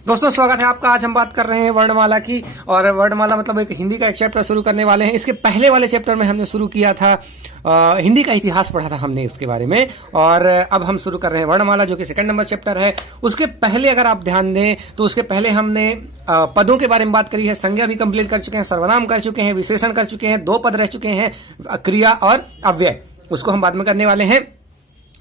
दोस्तों स्वागत है आपका। आज हम बात कर रहे हैं वर्णमाला की, और वर्णमाला मतलब एक हिंदी का एक चैप्टर शुरू करने वाले हैं। इसके पहले वाले चैप्टर में हमने शुरू किया था हिंदी का इतिहास पढ़ा था हमने इसके बारे में, और अब हम शुरू कर रहे हैं वर्णमाला जो कि सेकंड नंबर चैप्टर है। उसके पहले अगर आप ध्यान दें तो उसके पहले हमने पदों के बारे में बात करी है। संज्ञा भी कंप्लीट कर चुके हैं, सर्वनाम कर चुके हैं, विशेषण कर चुके हैं, 2 पद रह चुके हैं, क्रिया और अव्यय, उसको हम बाद में करने वाले हैं।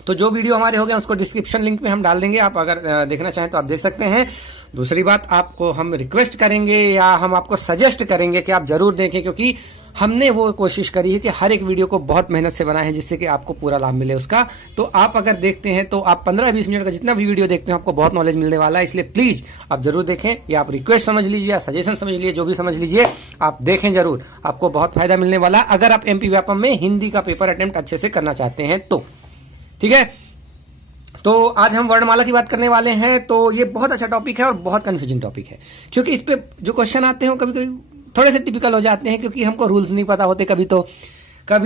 तो जो वीडियो हमारे हो गए उसको डिस्क्रिप्शन लिंक में हम डाल देंगे, आप अगर देखना चाहें तो आप देख सकते हैं। दूसरी बात, आपको हम रिक्वेस्ट करेंगे या हम आपको सजेस्ट करेंगे कि आप जरूर देखें, क्योंकि हमने वो कोशिश करी है कि हर एक वीडियो को बहुत मेहनत से बनाए हैं जिससे कि आपको पूरा लाभ मिले उसका। तो आप अगर देखते हैं तो आप 15-20 मिनट का जितना भी वीडियो देखते हैं आपको बहुत नॉलेज मिलने वाला है, इसलिए प्लीज आप जरूर देखें। या आप रिक्वेस्ट समझ लीजिए या सजेशन समझ लीजिए, जो भी समझ लीजिए, आप देखें जरूर, आपको बहुत फायदा मिलने वाला अगर आप एमपी व्यापम में हिंदी का पेपर अटेम्प्ट अच्छे से करना चाहते हैं तो। ठीक है, तो आज हम वर्णमाला की बात करने वाले हैं। तो ये बहुत अच्छा टॉपिक है और बहुत कंफ्यूजिंग टॉपिक है, क्योंकि इस पे जो क्वेश्चन आते हैं कभी कभी थोड़े से टिपिकल हो जाते हैं, क्योंकि हमको रूल्स नहीं पता होते, कभी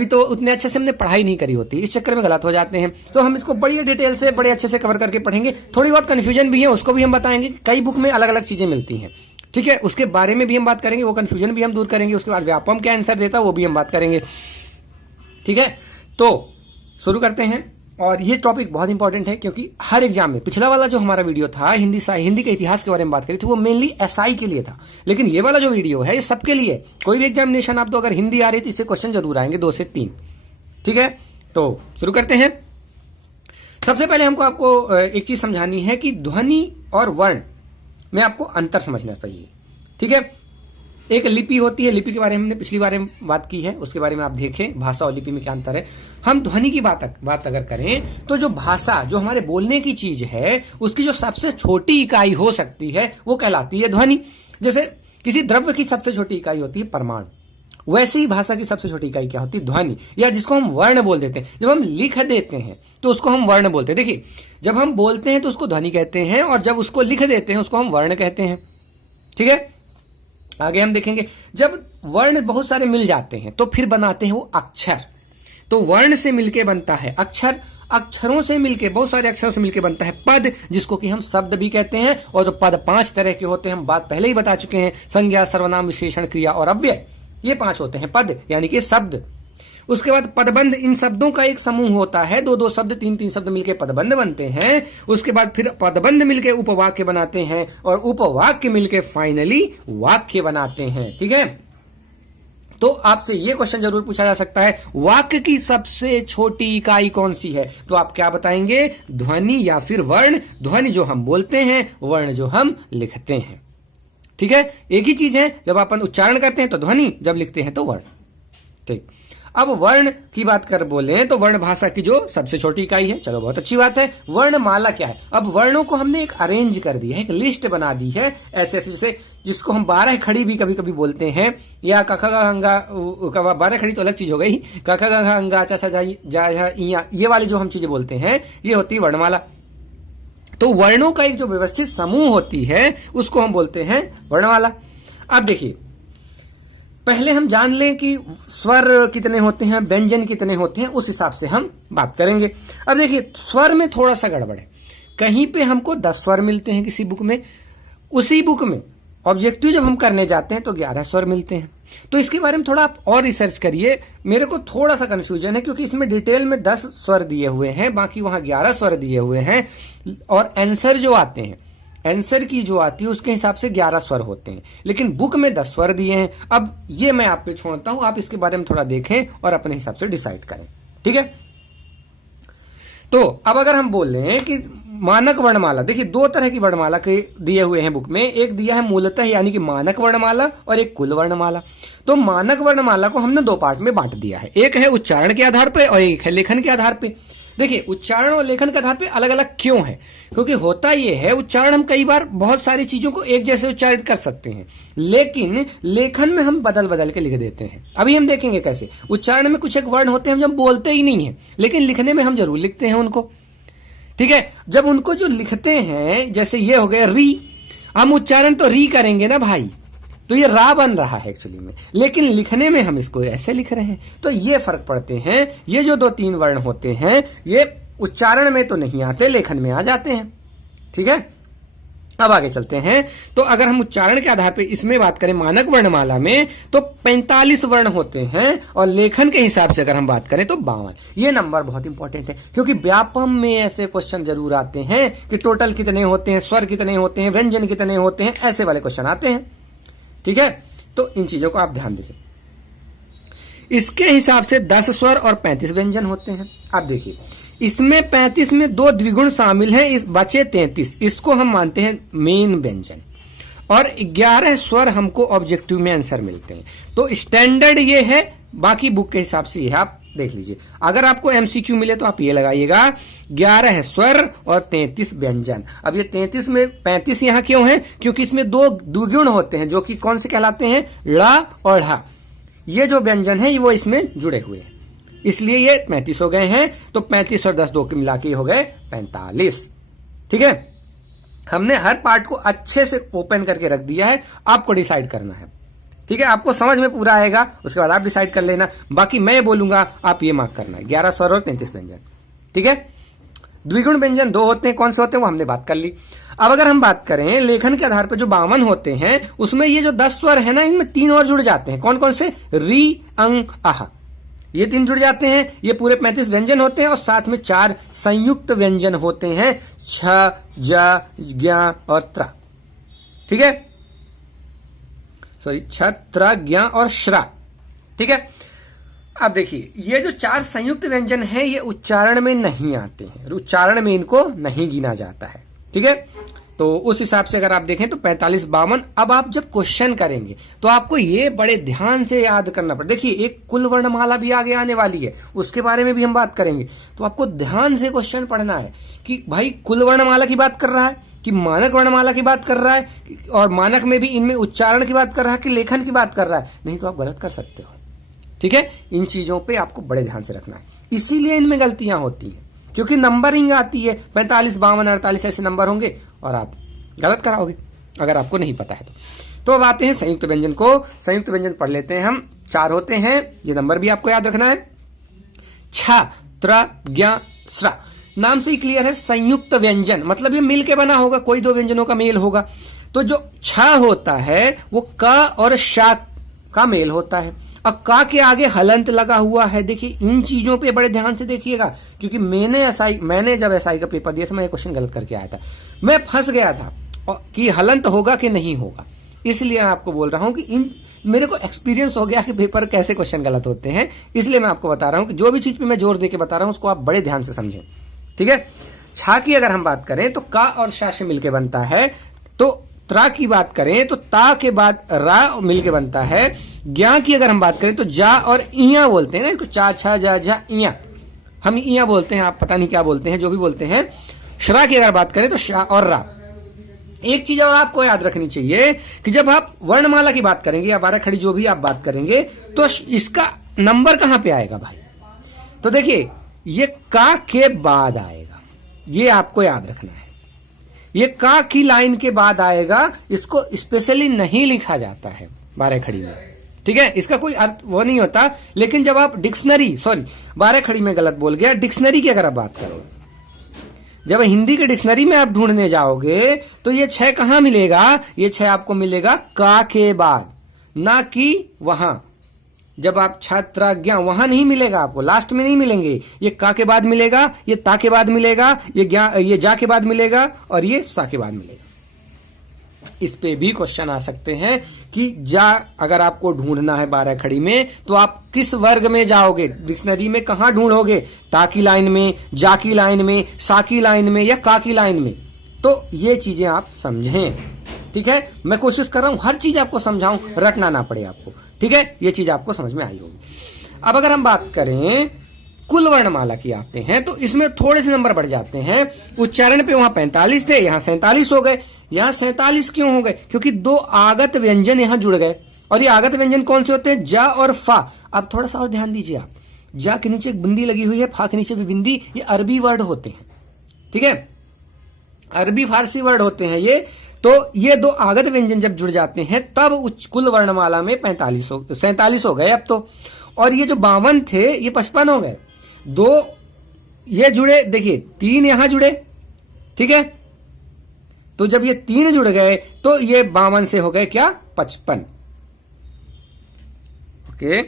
तो उतने अच्छे से हमने पढ़ाई नहीं करी होती, इस चक्कर में गलत हो जाते हैं। तो हम इसको बड़ी डिटेल से बड़े अच्छे से कवर करके पढ़ेंगे। थोड़ी बहुत कंफ्यूजन भी है, उसको भी हम बताएंगे। कई बुक में अलग अलग चीजें मिलती हैं, ठीक है, उसके बारे में भी हम बात करेंगे, वो कंफ्यूजन भी हम दूर करेंगे। उसके बाद व्यापम क्या आंसर देता है वो भी हम बात करेंगे। ठीक है, तो शुरू करते हैं। और ये टॉपिक बहुत इंपॉर्टेंट है, क्योंकि हर एग्जाम में, पिछला वाला जो हमारा वीडियो था हिंदी के इतिहास के बारे में बात करी थी, वो मेनली एसआई के लिए था, लेकिन ये वाला जो वीडियो है ये सबके लिए। कोई भी एग्जामिनेशन आप तो अगर हिंदी आ रही तो इससे क्वेश्चन जरूर आएंगे 2 से 3। ठीक है, तो शुरू करते हैं। सबसे पहले आपको एक चीज समझानी है कि ध्वनि और वर्ण में आपको अंतर समझना चाहिए। ठीक है, एक लिपि होती है, लिपि के बारे में हमने पिछली बार में बात की है, उसके बारे में आप देखें भाषा और लिपि में क्या अंतर है। हम ध्वनि की बात अगर करें तो जो भाषा, जो हमारे बोलने की चीज है, उसकी जो सबसे छोटी इकाई हो सकती है वो कहलाती है ध्वनि। जैसे किसी द्रव्य की सबसे छोटी इकाई होती है परमाणु, वैसे ही भाषा की सबसे छोटी इकाई क्या होती है? ध्वनि, या जिसको हम वर्ण बोल देते हैं। जब हम लिख देते हैं तो उसको हम वर्ण बोलते हैं। देखिए, जब हम बोलते हैं तो उसको ध्वनि कहते हैं, और जब उसको लिख देते हैं उसको हम वर्ण कहते हैं। ठीक है, आगे हम देखेंगे जब वर्ण बहुत सारे मिल जाते हैं तो फिर बनाते हैं वो अक्षर। तो वर्ण से मिलके बनता है अक्षर, अक्षरों से मिलके, बहुत सारे अक्षरों से मिलके बनता है पद, जिसको कि हम शब्द भी कहते हैं। और जो पद 5 तरह के होते हैं, हम बात पहले ही बता चुके हैं, संज्ञा, सर्वनाम, विशेषण, क्रिया और अव्यय, ये 5 होते हैं पद, यानी कि शब्द। उसके बाद पदबंध, इन शब्दों का एक समूह होता है, 2-2 शब्द, 3-3 शब्द मिलके पदबंध बनते हैं। उसके बाद फिर पदबंध मिलके उपवाक्य बनाते हैं, और उपवाक्य मिलके फाइनली वाक्य बनाते हैं। ठीक है, तो आपसे ये क्वेश्चन जरूर पूछा जा सकता है, वाक्य की सबसे छोटी इकाई कौन सी है? तो आप क्या बताएंगे? ध्वनि या फिर वर्ण। ध्वनि जो हम बोलते हैं, वर्ण जो हम लिखते हैं। ठीक है, एक ही चीज है, जब अपन उच्चारण करते हैं तो ध्वनि, जब लिखते हैं तो वर्ण। ठीक, अब वर्ण की बात कर बोले तो वर्ण भाषा की जो सबसे छोटी इकाई है। चलो, बहुत अच्छी बात है। वर्णमाला क्या है? अब वर्णों को हमने एक अरेंज कर दिया है, एक लिस्ट बना दी है ऐसे ऐसे, जैसे जिसको हम 12 खड़ी भी कभी कभी बोलते हैं, या कखा गंगा, 12 खड़ी तो अलग चीज हो गई, कखा गंगा अंगा चा जा, ये वाली जो हम चीजें बोलते हैं ये होती है वर्णमाला। तो वर्णों का एक जो व्यवस्थित समूह होती है उसको हम बोलते हैं वर्णमाला। अब देखिए, पहले हम जान लें कि स्वर कितने होते हैं, व्यंजन कितने होते हैं, उस हिसाब से हम बात करेंगे। अब देखिए, स्वर में थोड़ा सा गड़बड़ है। कहीं पे हमको 10 स्वर मिलते हैं किसी बुक में, उसी बुक में ऑब्जेक्टिव जब हम करने जाते हैं तो 11 स्वर मिलते हैं। तो इसके बारे में थोड़ा आप और रिसर्च करिए। मेरे को थोड़ा सा कंफ्यूजन है, क्योंकि इसमें डिटेल में 10 स्वर दिए हुए हैं, बाकी वहां 11 स्वर दिए हुए हैं, और आंसर जो आते हैं, आंसर की जो आती है उसके हिसाब से 11 स्वर होते हैं, लेकिन बुक में 10 स्वर दिए हैं। अब ये मैं आप पे छोड़ता हूं, आप इसके बारे में थोड़ा देखें और अपने हिसाब से डिसाइड करें। ठीक है, तो अब अगर हम बोल रहे हैं कि मानक वर्णमाला, देखिए 2 तरह की वर्णमाला के दिए हुए हैं बुक में। एक दिया है मूलतः यानी कि मानक वर्णमाला, और एक कुल वर्णमाला। तो मानक वर्णमाला को हमने 2 पार्ट में बांट दिया है, एक है उच्चारण के आधार पर और एक है लेखन के आधार पर। देखिए, उच्चारण और लेखन के आधार पे अलग अलग क्यों है? क्योंकि होता यह है, उच्चारण हम कई बार बहुत सारी चीजों को एक जैसे उच्चारित कर सकते हैं, लेकिन लेखन में हम बदल बदल के लिख देते हैं। अभी हम देखेंगे कैसे। उच्चारण में कुछ एक वर्ण होते हैं हम जब बोलते ही नहीं है, लेकिन लिखने में हम जरूर लिखते हैं उनको। ठीक है, जब उनको जो लिखते हैं, जैसे ये हो गया री, हम उच्चारण तो री करेंगे ना भाई, तो ये रा बन रहा है एक्चुअली में, लेकिन लिखने में हम इसको ऐसे लिख रहे हैं। तो ये फर्क पड़ते हैं। ये जो 2-3 वर्ण होते हैं ये उच्चारण में तो नहीं आते, लेखन में आ जाते हैं। ठीक है, अब आगे चलते हैं। तो अगर हम उच्चारण के आधार पर इसमें बात करें मानक वर्णमाला में तो 45 वर्ण होते हैं, और लेखन के हिसाब से अगर हम बात करें तो 52। ये नंबर बहुत इंपॉर्टेंट है, क्योंकि व्यापम में ऐसे क्वेश्चन जरूर आते हैं कि टोटल कितने होते हैं, स्वर कितने होते हैं, व्यंजन कितने होते हैं, ऐसे वाले क्वेश्चन आते हैं। ठीक है, तो इन चीजों को आप ध्यान दीजिए। इसके हिसाब से 10 स्वर और 35 व्यंजन होते हैं। आप देखिए, इसमें 35 में 2 द्विगुण शामिल हैं, इस बचे 33, इसको हम मानते हैं मेन व्यंजन, और 11 स्वर हमको ऑब्जेक्टिव में आंसर मिलते हैं। तो स्टैंडर्ड ये है, बाकी बुक के हिसाब से ये आप देख लीजिए। अगर आपको एमसीक्यू मिले तो आप ये लगाइएगा 11 स्वर और 33 व्यंजन। अब ये 33 में 35 यहां क्यों है, क्योंकि इसमें 2 द्विगुण होते हैं जो कि कौन से कहलाते हैं, ळ और ढ। ये जो व्यंजन है वो इसमें जुड़े हुए हैं, इसलिए ये 35 हो गए हैं। तो 35 और 10 2 के मिला के हो गए 45। ठीक है, हमने हर पार्ट को अच्छे से ओपन करके रख दिया है, आपको डिसाइड करना है। ठीक है, आपको समझ में पूरा आएगा, उसके बाद आप डिसाइड कर लेना। बाकी मैं बोलूंगा, आप ये मार्क करना है 11 स्वर और 33 व्यंजन। ठीक है, द्विगुण व्यंजन 2 होते हैं, कौन से होते हैं वो हमने बात कर ली। अब अगर हम बात करें लेखन के आधार पर जो 52 होते हैं, उसमें ये जो 10 स्वर है ना, इनमें 3 और जुड़ जाते हैं। कौन कौन से, री, अंग, आह, ये 3 जुड़ जाते हैं। ये पूरे 35 व्यंजन होते हैं, और साथ में 4 संयुक्त व्यंजन होते हैं, छ, ज, ज्ञ और त्र। ठीक है, सॉरी, छ, त्र, ज्ञ और श्रा। ठीक है, अब देखिए, ये जो 4 संयुक्त व्यंजन हैं ये उच्चारण में नहीं आते हैं, उच्चारण में इनको नहीं गिना जाता है। ठीक है, तो उस हिसाब से अगर आप देखें तो 45 52। अब आप जब क्वेश्चन करेंगे तो आपको ये बड़े ध्यान से याद करना पड़ेगा। देखिए, एक कुल वर्णमाला भी आगे आने वाली है, उसके बारे में भी हम बात करेंगे। तो आपको ध्यान से क्वेश्चन पढ़ना है कि भाई कुल वर्णमाला की बात कर रहा है कि मानक वर्णमाला की बात कर रहा है, और मानक में भी इनमें उच्चारण की बात कर रहा है कि लेखन की बात कर रहा है। नहीं तो आप गलत कर सकते हो। ठीक है, इन चीजों पे आपको बड़े ध्यान से रखना है, इसीलिए इनमें गलतियां होती हैं, क्योंकि नंबरिंग आती है 45 52 48 ऐसे नंबर होंगे और आप गलत कराओगे अगर आपको नहीं पता है तो अब आते हैं संयुक्त व्यंजन को। संयुक्त व्यंजन पढ़ लेते हैं हम। 4 होते हैं, ये नंबर भी आपको याद रखना है, छ, त्र, ज्ञ, स्र। नाम से ही क्लियर है, संयुक्त व्यंजन मतलब ये मिल के बना होगा, कोई 2 व्यंजनों का मेल होगा। तो जो छ होता है वो क और श का मेल होता है, और का के आगे हलंत लगा हुआ है। देखिए, इन चीजों पे बड़े ध्यान से देखिएगा, क्योंकि मैंने जब एसआई का पेपर दिया था, मैं ये क्वेश्चन गलत करके आया था, मैं फंस गया था कि हलंत होगा कि नहीं होगा। इसलिए मैं आपको बोल रहा हूं कि मेरे को एक्सपीरियंस हो गया कि पेपर कैसे क्वेश्चन गलत होते हैं, इसलिए मैं आपको बता रहा हूं कि जो भी चीज पे मैं जोर देके बता रहा हूं उसको आप बड़े ध्यान से समझें। ठीक है, छा की अगर हम बात करें तो का और शा से मिलकर बनता है। तो त्रा की बात करें तो ता के बाद रा मिलके बनता है। ज्ञा की अगर हम बात करें तो जा और इया बोलते हैं ना, इसको चा छा जा जा इया, हम इया बोलते हैं, आप पता नहीं क्या बोलते हैं, जो भी बोलते हैं। श्रा की अगर बात करें तो शा और रा। एक चीज और आपको याद रखनी चाहिए कि जब आप वर्णमाला की बात करेंगे या 12 खड़ी जो भी आप बात करेंगे तो इसका नंबर कहां पे आएगा भाई, तो देखिए ये का के बाद आएगा, ये आपको याद रखना है। ये का की लाइन के बाद आएगा, इसको स्पेशली नहीं लिखा जाता है 12 खड़ी में। ठीक है, इसका कोई अर्थ वो नहीं होता, लेकिन जब आप डिक्शनरी 12 खड़ी में गलत बोल गया, डिक्शनरी की अगर आप बात करो, जब हिंदी के डिक्शनरी में आप ढूंढने जाओगे तो ये 6 कहां मिलेगा, ये 6 आपको मिलेगा का के बाद, ना कि वहां। जब आप छात्राज्ञा वहां नहीं मिलेगा आपको, लास्ट में नहीं मिलेंगे, ये का के बाद मिलेगा, ये ता के बाद मिलेगा, ये जा के बाद मिलेगा, और ये सा के बाद मिलेगा। इस पे भी क्वेश्चन आ सकते हैं कि जा अगर आपको ढूंढना है 12 खड़ी में तो आप किस वर्ग में जाओगे, डिक्शनरी में कहां ढूंढोगे, ता की लाइन में, जा की लाइन में, सा की लाइन में या का की लाइन में। तो ये चीजें आप समझें। ठीक है, मैं कोशिश कर रहा हूं हर चीज आपको समझाऊं, रटना ना पड़े आपको। ठीक है, ये चीज आपको समझ में आई होगी। अब अगर हम बात करें कुल वर्णमाला की आते हैं तो इसमें थोड़े से नंबर बढ़ जाते हैं। उच्चारण पे वहां 45 थे, यहां 47 हो गए। यहां 47 क्यों हो गए, क्योंकि 2 आगत व्यंजन यहां जुड़ गए। और ये आगत व्यंजन कौन से होते हैं, जा और फा। अब थोड़ा सा और ध्यान दीजिए आप, जा के नीचे एक बिंदी लगी हुई है, फा के नीचे भी बिंदी, ये अरबी वर्ड होते हैं। ठीक है, अरबी फारसी वर्ड होते हैं ये। तो ये 2 आगत व्यंजन जब जुड़ जाते हैं तब कुल वर्णमाला में 47 हो गए अब तो। और ये जो 52 थे ये 55 हो गए। 2 ये जुड़े, देखिए 3 यहां जुड़े, ठीक है, तो जब ये 3 जुड़ गए तो ये 52 से हो गए क्या 55। ओके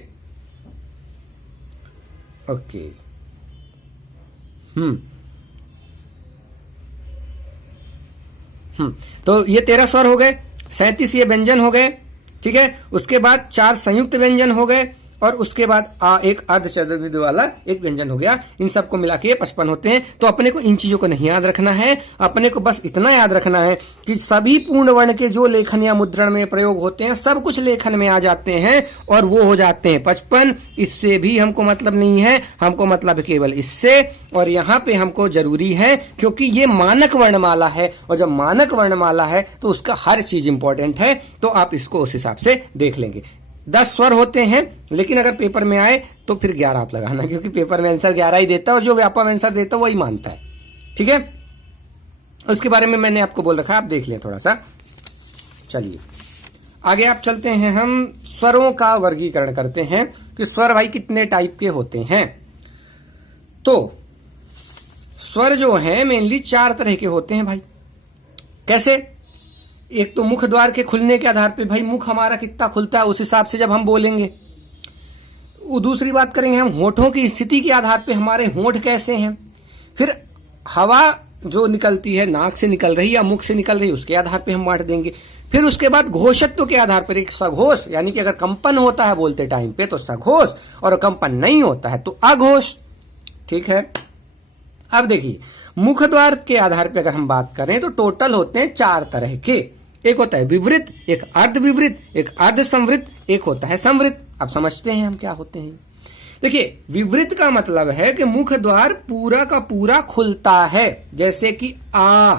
ओके तो ये 13 स्वर हो गए, 37 ये व्यंजन हो गए, ठीक है। उसके बाद 4 संयुक्त व्यंजन हो गए और उसके बाद एक अर्धचंद्रबिंद वाला एक व्यंजन हो गया। इन सबको मिला के 55 होते हैं। तो अपने को इन चीजों को नहीं याद रखना है, अपने को बस इतना याद रखना है कि सभी पूर्ण वर्ण के जो लेखन या मुद्रण में प्रयोग होते हैं सब कुछ लेखन में आ जाते हैं और वो हो जाते हैं 55। इससे भी हमको मतलब नहीं है, हमको मतलब केवल इससे। और यहाँ पे हमको जरूरी है क्योंकि ये मानक वर्णमाला है और जब मानक वर्णमाला है तो उसका हर चीज इंपॉर्टेंट है, तो आप इसको उस हिसाब से देख लेंगे। 10 स्वर होते हैं, लेकिन अगर पेपर में आए तो फिर 11 आप लगाना, क्योंकि पेपर में आंसर 11 ही देता है और जो व्यापक आंसर देता है वही मानता है, ठीक है। उसके बारे में मैंने आपको बोल रखा है, आप देख लें थोड़ा सा। चलिए आगे आप चलते हैं, हम स्वरों का वर्गीकरण करते हैं कि स्वर भाई कितने टाइप के होते हैं। तो स्वर जो है मेनली 4 तरह के होते हैं भाई। कैसे? एक तो मुख द्वार के खुलने के आधार पे, भाई मुख हमारा कितना खुलता है उस हिसाब से जब हम बोलेंगे। दूसरी बात करेंगे हम होठों की स्थिति के आधार पे, हमारे होठ कैसे हैं। फिर हवा जो निकलती है नाक से निकल रही या मुख से निकल रही उसके आधार पे हम बांट देंगे। फिर उसके बाद घोषत्व के आधार पर एक सघोष, यानी कि अगर कंपन होता है बोलते टाइम पे तो सघोष, और कंपन नहीं होता है तो अघोष, ठीक है। अब देखिए मुख द्वार के आधार पे अगर हम बात करें तो टोटल होते हैं 4 तरह के। एक होता है विवृत, एक अर्ध विवृत, एक अर्ध संवृत, एक होता है संवृत। अब समझते हैं हम क्या होते हैं। देखिए विवृत का मतलब है कि मुख द्वार पूरा का पूरा खुलता है। जैसे कि आ,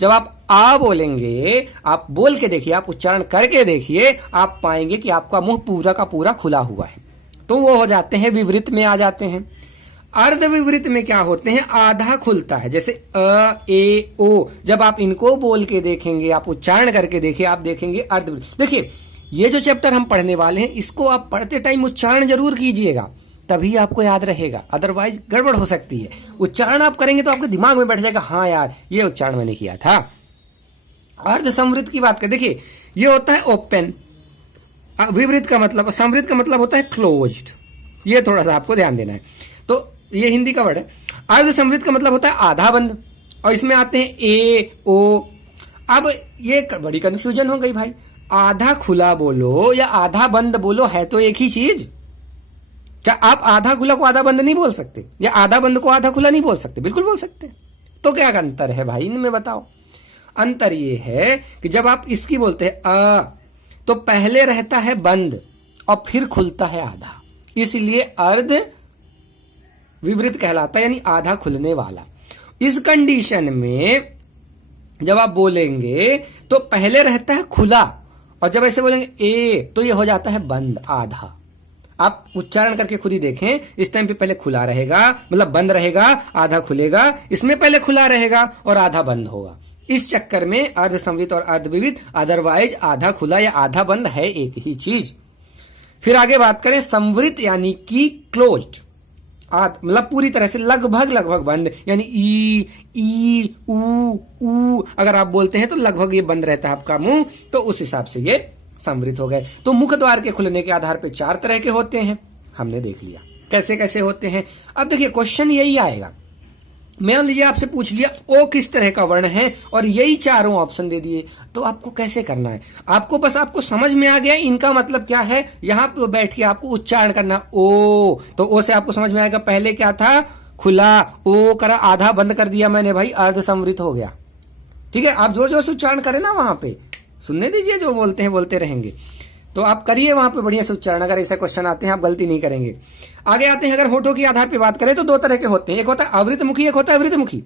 जब आप आ बोलेंगे, आप बोल के देखिए, आप उच्चारण करके देखिए, आप पाएंगे कि आपका मुंह पूरा का पूरा खुला हुआ है, तो वो हो जाते हैं विवृत में आ जाते हैं। अर्ध विवृत में क्या होते हैं, आधा खुलता है। जैसे अ ए ओ, जब आप इनको बोल के देखेंगे, आप उच्चारण करके देखिए, आप देखेंगे अर्ध। देखिए ये जो चैप्टर हम पढ़ने वाले हैं इसको आप पढ़ते टाइम उच्चारण जरूर कीजिएगा, तभी आपको याद रहेगा, अदरवाइज गड़बड़ हो सकती है। उच्चारण आप करेंगे तो आपके दिमाग में बैठ जाएगा, हाँ यार ये उच्चारण मैंने किया था। अर्ध संवृत की बात करें, देखिए ये होता है ओपन। विवृत का मतलब, संवृत का मतलब होता है क्लोज्ड। ये थोड़ा सा आपको ध्यान देना है। तो ये हिंदी का वर्ड है। अर्ध संवृत का मतलब होता है आधा बंद, और इसमें आते हैं ए ओ। अब ये बड़ी कंफ्यूजन हो गई भाई, आधा खुला बोलो या आधा बंद बोलो, है तो एक ही चीज। क्या आप आधा खुला को आधा बंद नहीं बोल सकते, या आधा बंद को आधा खुला नहीं बोल सकते? बिल्कुल बोल सकते। तो क्या अंतर है भाई इनमें बताओ। अंतर ये है कि जब आप इसकी बोलते हैं अ, तो पहले रहता है बंद और फिर खुलता है आधा, इसलिए अर्ध विवृत कहलाता है, यानी आधा खुलने वाला। इस कंडीशन में जब आप बोलेंगे तो पहले रहता है खुला, और जब ऐसे बोलेंगे ए तो ये हो जाता है बंद आधा। आप उच्चारण करके खुद ही देखें, इस टाइम पे पहले खुला रहेगा, मतलब बंद रहेगा, आधा खुलेगा, इसमें पहले खुला रहेगा और आधा बंद होगा। इस चक्कर में अर्ध संवृत और अर्ध विवृत, अदरवाइज आधा खुला या आधा बंद है एक ही चीज। फिर आगे बात करें संवृत, यानी कि क्लोज्ड, मतलब पूरी तरह से लगभग बंद, यानी ई ऊ अगर आप बोलते हैं तो लगभग ये बंद रहता है आपका मुंह, तो उस हिसाब से ये संवृत हो गए। तो मुख द्वार के खुलने के आधार पे 4 तरह के होते हैं, हमने देख लिया कैसे कैसे होते हैं। अब देखिए क्वेश्चन यही आएगा, मान लीजिए आपसे पूछ लिया ओ किस तरह का वर्ण है और यही चारों ऑप्शन दे दिए, तो आपको कैसे करना है। आपको बस आपको समझ में आ गया इनका मतलब क्या है, यहां पे बैठ के आपको उच्चारण करना ओ, तो ओ से आपको समझ में आएगा पहले क्या था, खुला, ओ करा, आधा बंद कर दिया मैंने भाई, अर्ध संवृत हो गया। ठीक है, आप जोर जोर से उच्चारण करें ना, वहां पे सुनने दीजिए, जो बोलते हैं बोलते रहेंगे, तो आप करिए वहां पे बढ़िया से उच्चारण। अगर ऐसे क्वेश्चन आते हैं आप गलती नहीं करेंगे। आगे आते हैं, अगर होठों के आधार पे बात करें तो 2 तरह के होते हैं, एक होता है अवृतमुखी, एक होता है वृतमुखी।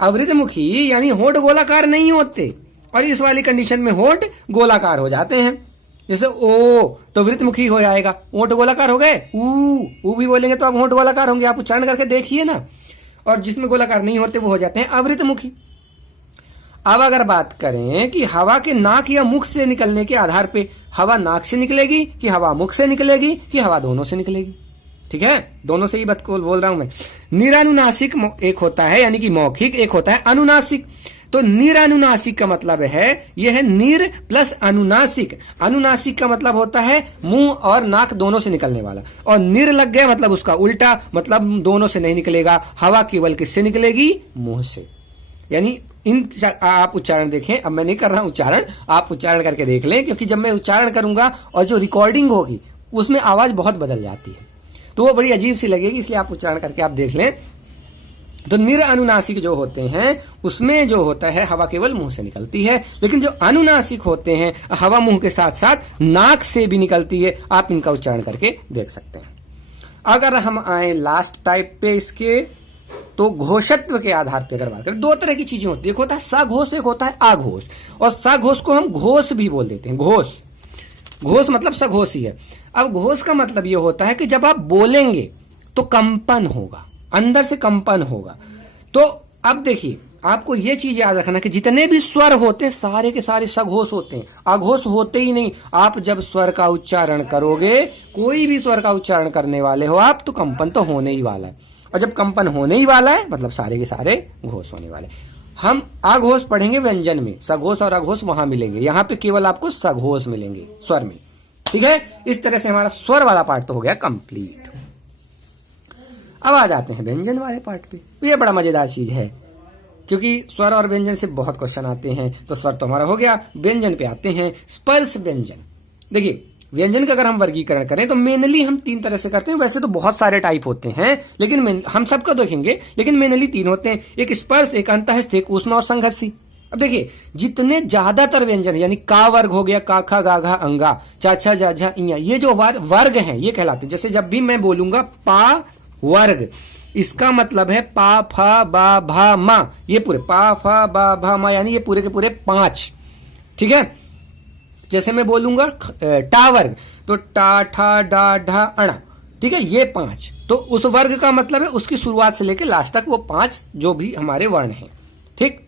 अवृतमुखी यानी होठ गोलाकार नहीं होते, और इस वाली कंडीशन में होठ गोलाकार हो जाते हैं। जैसे ओ तो वृतमुखी हो जाएगा, होठ गोलाकार हो गए। ऊ भी बोलेंगे तो अब होठ गोलाकार होंगे, आप उच्चारण करके देखिए ना। और जिसमें गोलाकार नहीं होते वो हो जाते हैं अवृतमुखी। अब अगर बात करें कि हवा के नाक या मुख से निकलने के आधार पे, हवा नाक से निकलेगी कि हवा मुख से निकलेगी कि हवा दोनों से निकलेगी, ठीक है, दोनों से ही बात को बोल रहा हूं मैं। निरानुनासिक एक होता है यानी कि मौखिक, एक होता है अनुनासिक। तो निरानुनासिक का मतलब है, यह है निर प्लस अनुनासिक। अनुनासिक का मतलब होता है मुंह और नाक दोनों से निकलने वाला, और निर लग गया मतलब उसका उल्टा, मतलब दोनों से नहीं निकलेगा, हवा केवल किससे निकलेगी? मुंह से। यानी इन आप उच्चारण देखें, अब मैं नहीं कर रहा हूं उच्चारण, आप उच्चारण करके देख लें, क्योंकि जब मैं उच्चारण करूंगा और जो रिकॉर्डिंग होगी उसमें आवाज बहुत बदल जाती है, तो वो बड़ी अजीब सी लगेगी, इसलिए आप उच्चारण करके आप देख लें। तो निरानुनासिक जो होते हैं उसमें जो होता है हवा केवल मुंह से निकलती है, लेकिन जो अनुनासिक होते हैं हवा मुंह के साथ साथ नाक से भी निकलती है। आप इनका उच्चारण करके देख सकते हैं। अगर हम आए लास्ट टाइप पे इसके, तो घोषत्व के आधार पर अगर बात करें, दो तरह की चीजें होती है, एक होता है सघोष, एक होता है आघोष, और सघोष को हम घोष भी बोल देते हैं। घोष, घोष मतलब सघोष ही है। अब घोष का मतलब यह होता है कि जब आप बोलेंगे तो कंपन होगा, अंदर से कंपन होगा। तो अब देखिए, आपको यह चीज याद रखना कि जितने भी स्वर होते हैं सारे के सारे सघोष होते हैं, अघोष होते ही नहीं। आप जब स्वर का उच्चारण करोगे, कोई भी स्वर का उच्चारण करने वाले हो आप, तो कंपन तो होने ही वाला है, और जब कंपन होने ही वाला है मतलब सारे के सारे घोष होने वाले। हम अघोष पढ़ेंगे व्यंजन में, सघोष और अघोष वहां मिलेंगे, यहां पे केवल आपको सघोष मिलेंगे स्वर में। ठीक है, इस तरह से हमारा स्वर वाला पार्ट तो हो गया कंप्लीट। अब आ जाते हैं व्यंजन वाले पार्ट पे। ये बड़ा मजेदार चीज है, क्योंकि स्वर और व्यंजन से बहुत क्वेश्चन आते हैं। तो स्वर तो हमारा हो गया, व्यंजन पे आते हैं। स्पर्श व्यंजन। देखिए, व्यंजन का अगर हम वर्गीकरण करें तो मेनली हम तीन तरह से करते हैं। वैसे तो बहुत सारे टाइप होते हैं, लेकिन हम सबका देखेंगे, लेकिन मेनली तीन होते हैं, एक स्पर्श, एक अंतःस्थ, एक ऊष्मा और संघर्षी। अब देखिए, जितने ज्यादातर व्यंजन यानी का वर्ग हो गया, का खा गा घा अंगा, चा छा जा झा इया, ये जो वर्ग हैं ये कहलाते हैं। जैसे जब भी मैं बोलूंगा पा वर्ग, इसका मतलब है पा फा बा भा मा, ये पूरे पा फा बा भा मा, यानी ये पूरे के पूरे 5। ठीक है, जैसे मैं बोलूंगा टा वर्ग, तो टा ठा डा ढा अणा, ठीक है, ये 5। तो उस वर्ग का मतलब है उसकी शुरुआत से लेकर लास्ट तक वो 5 जो भी हमारे वर्ण हैं। ठीक,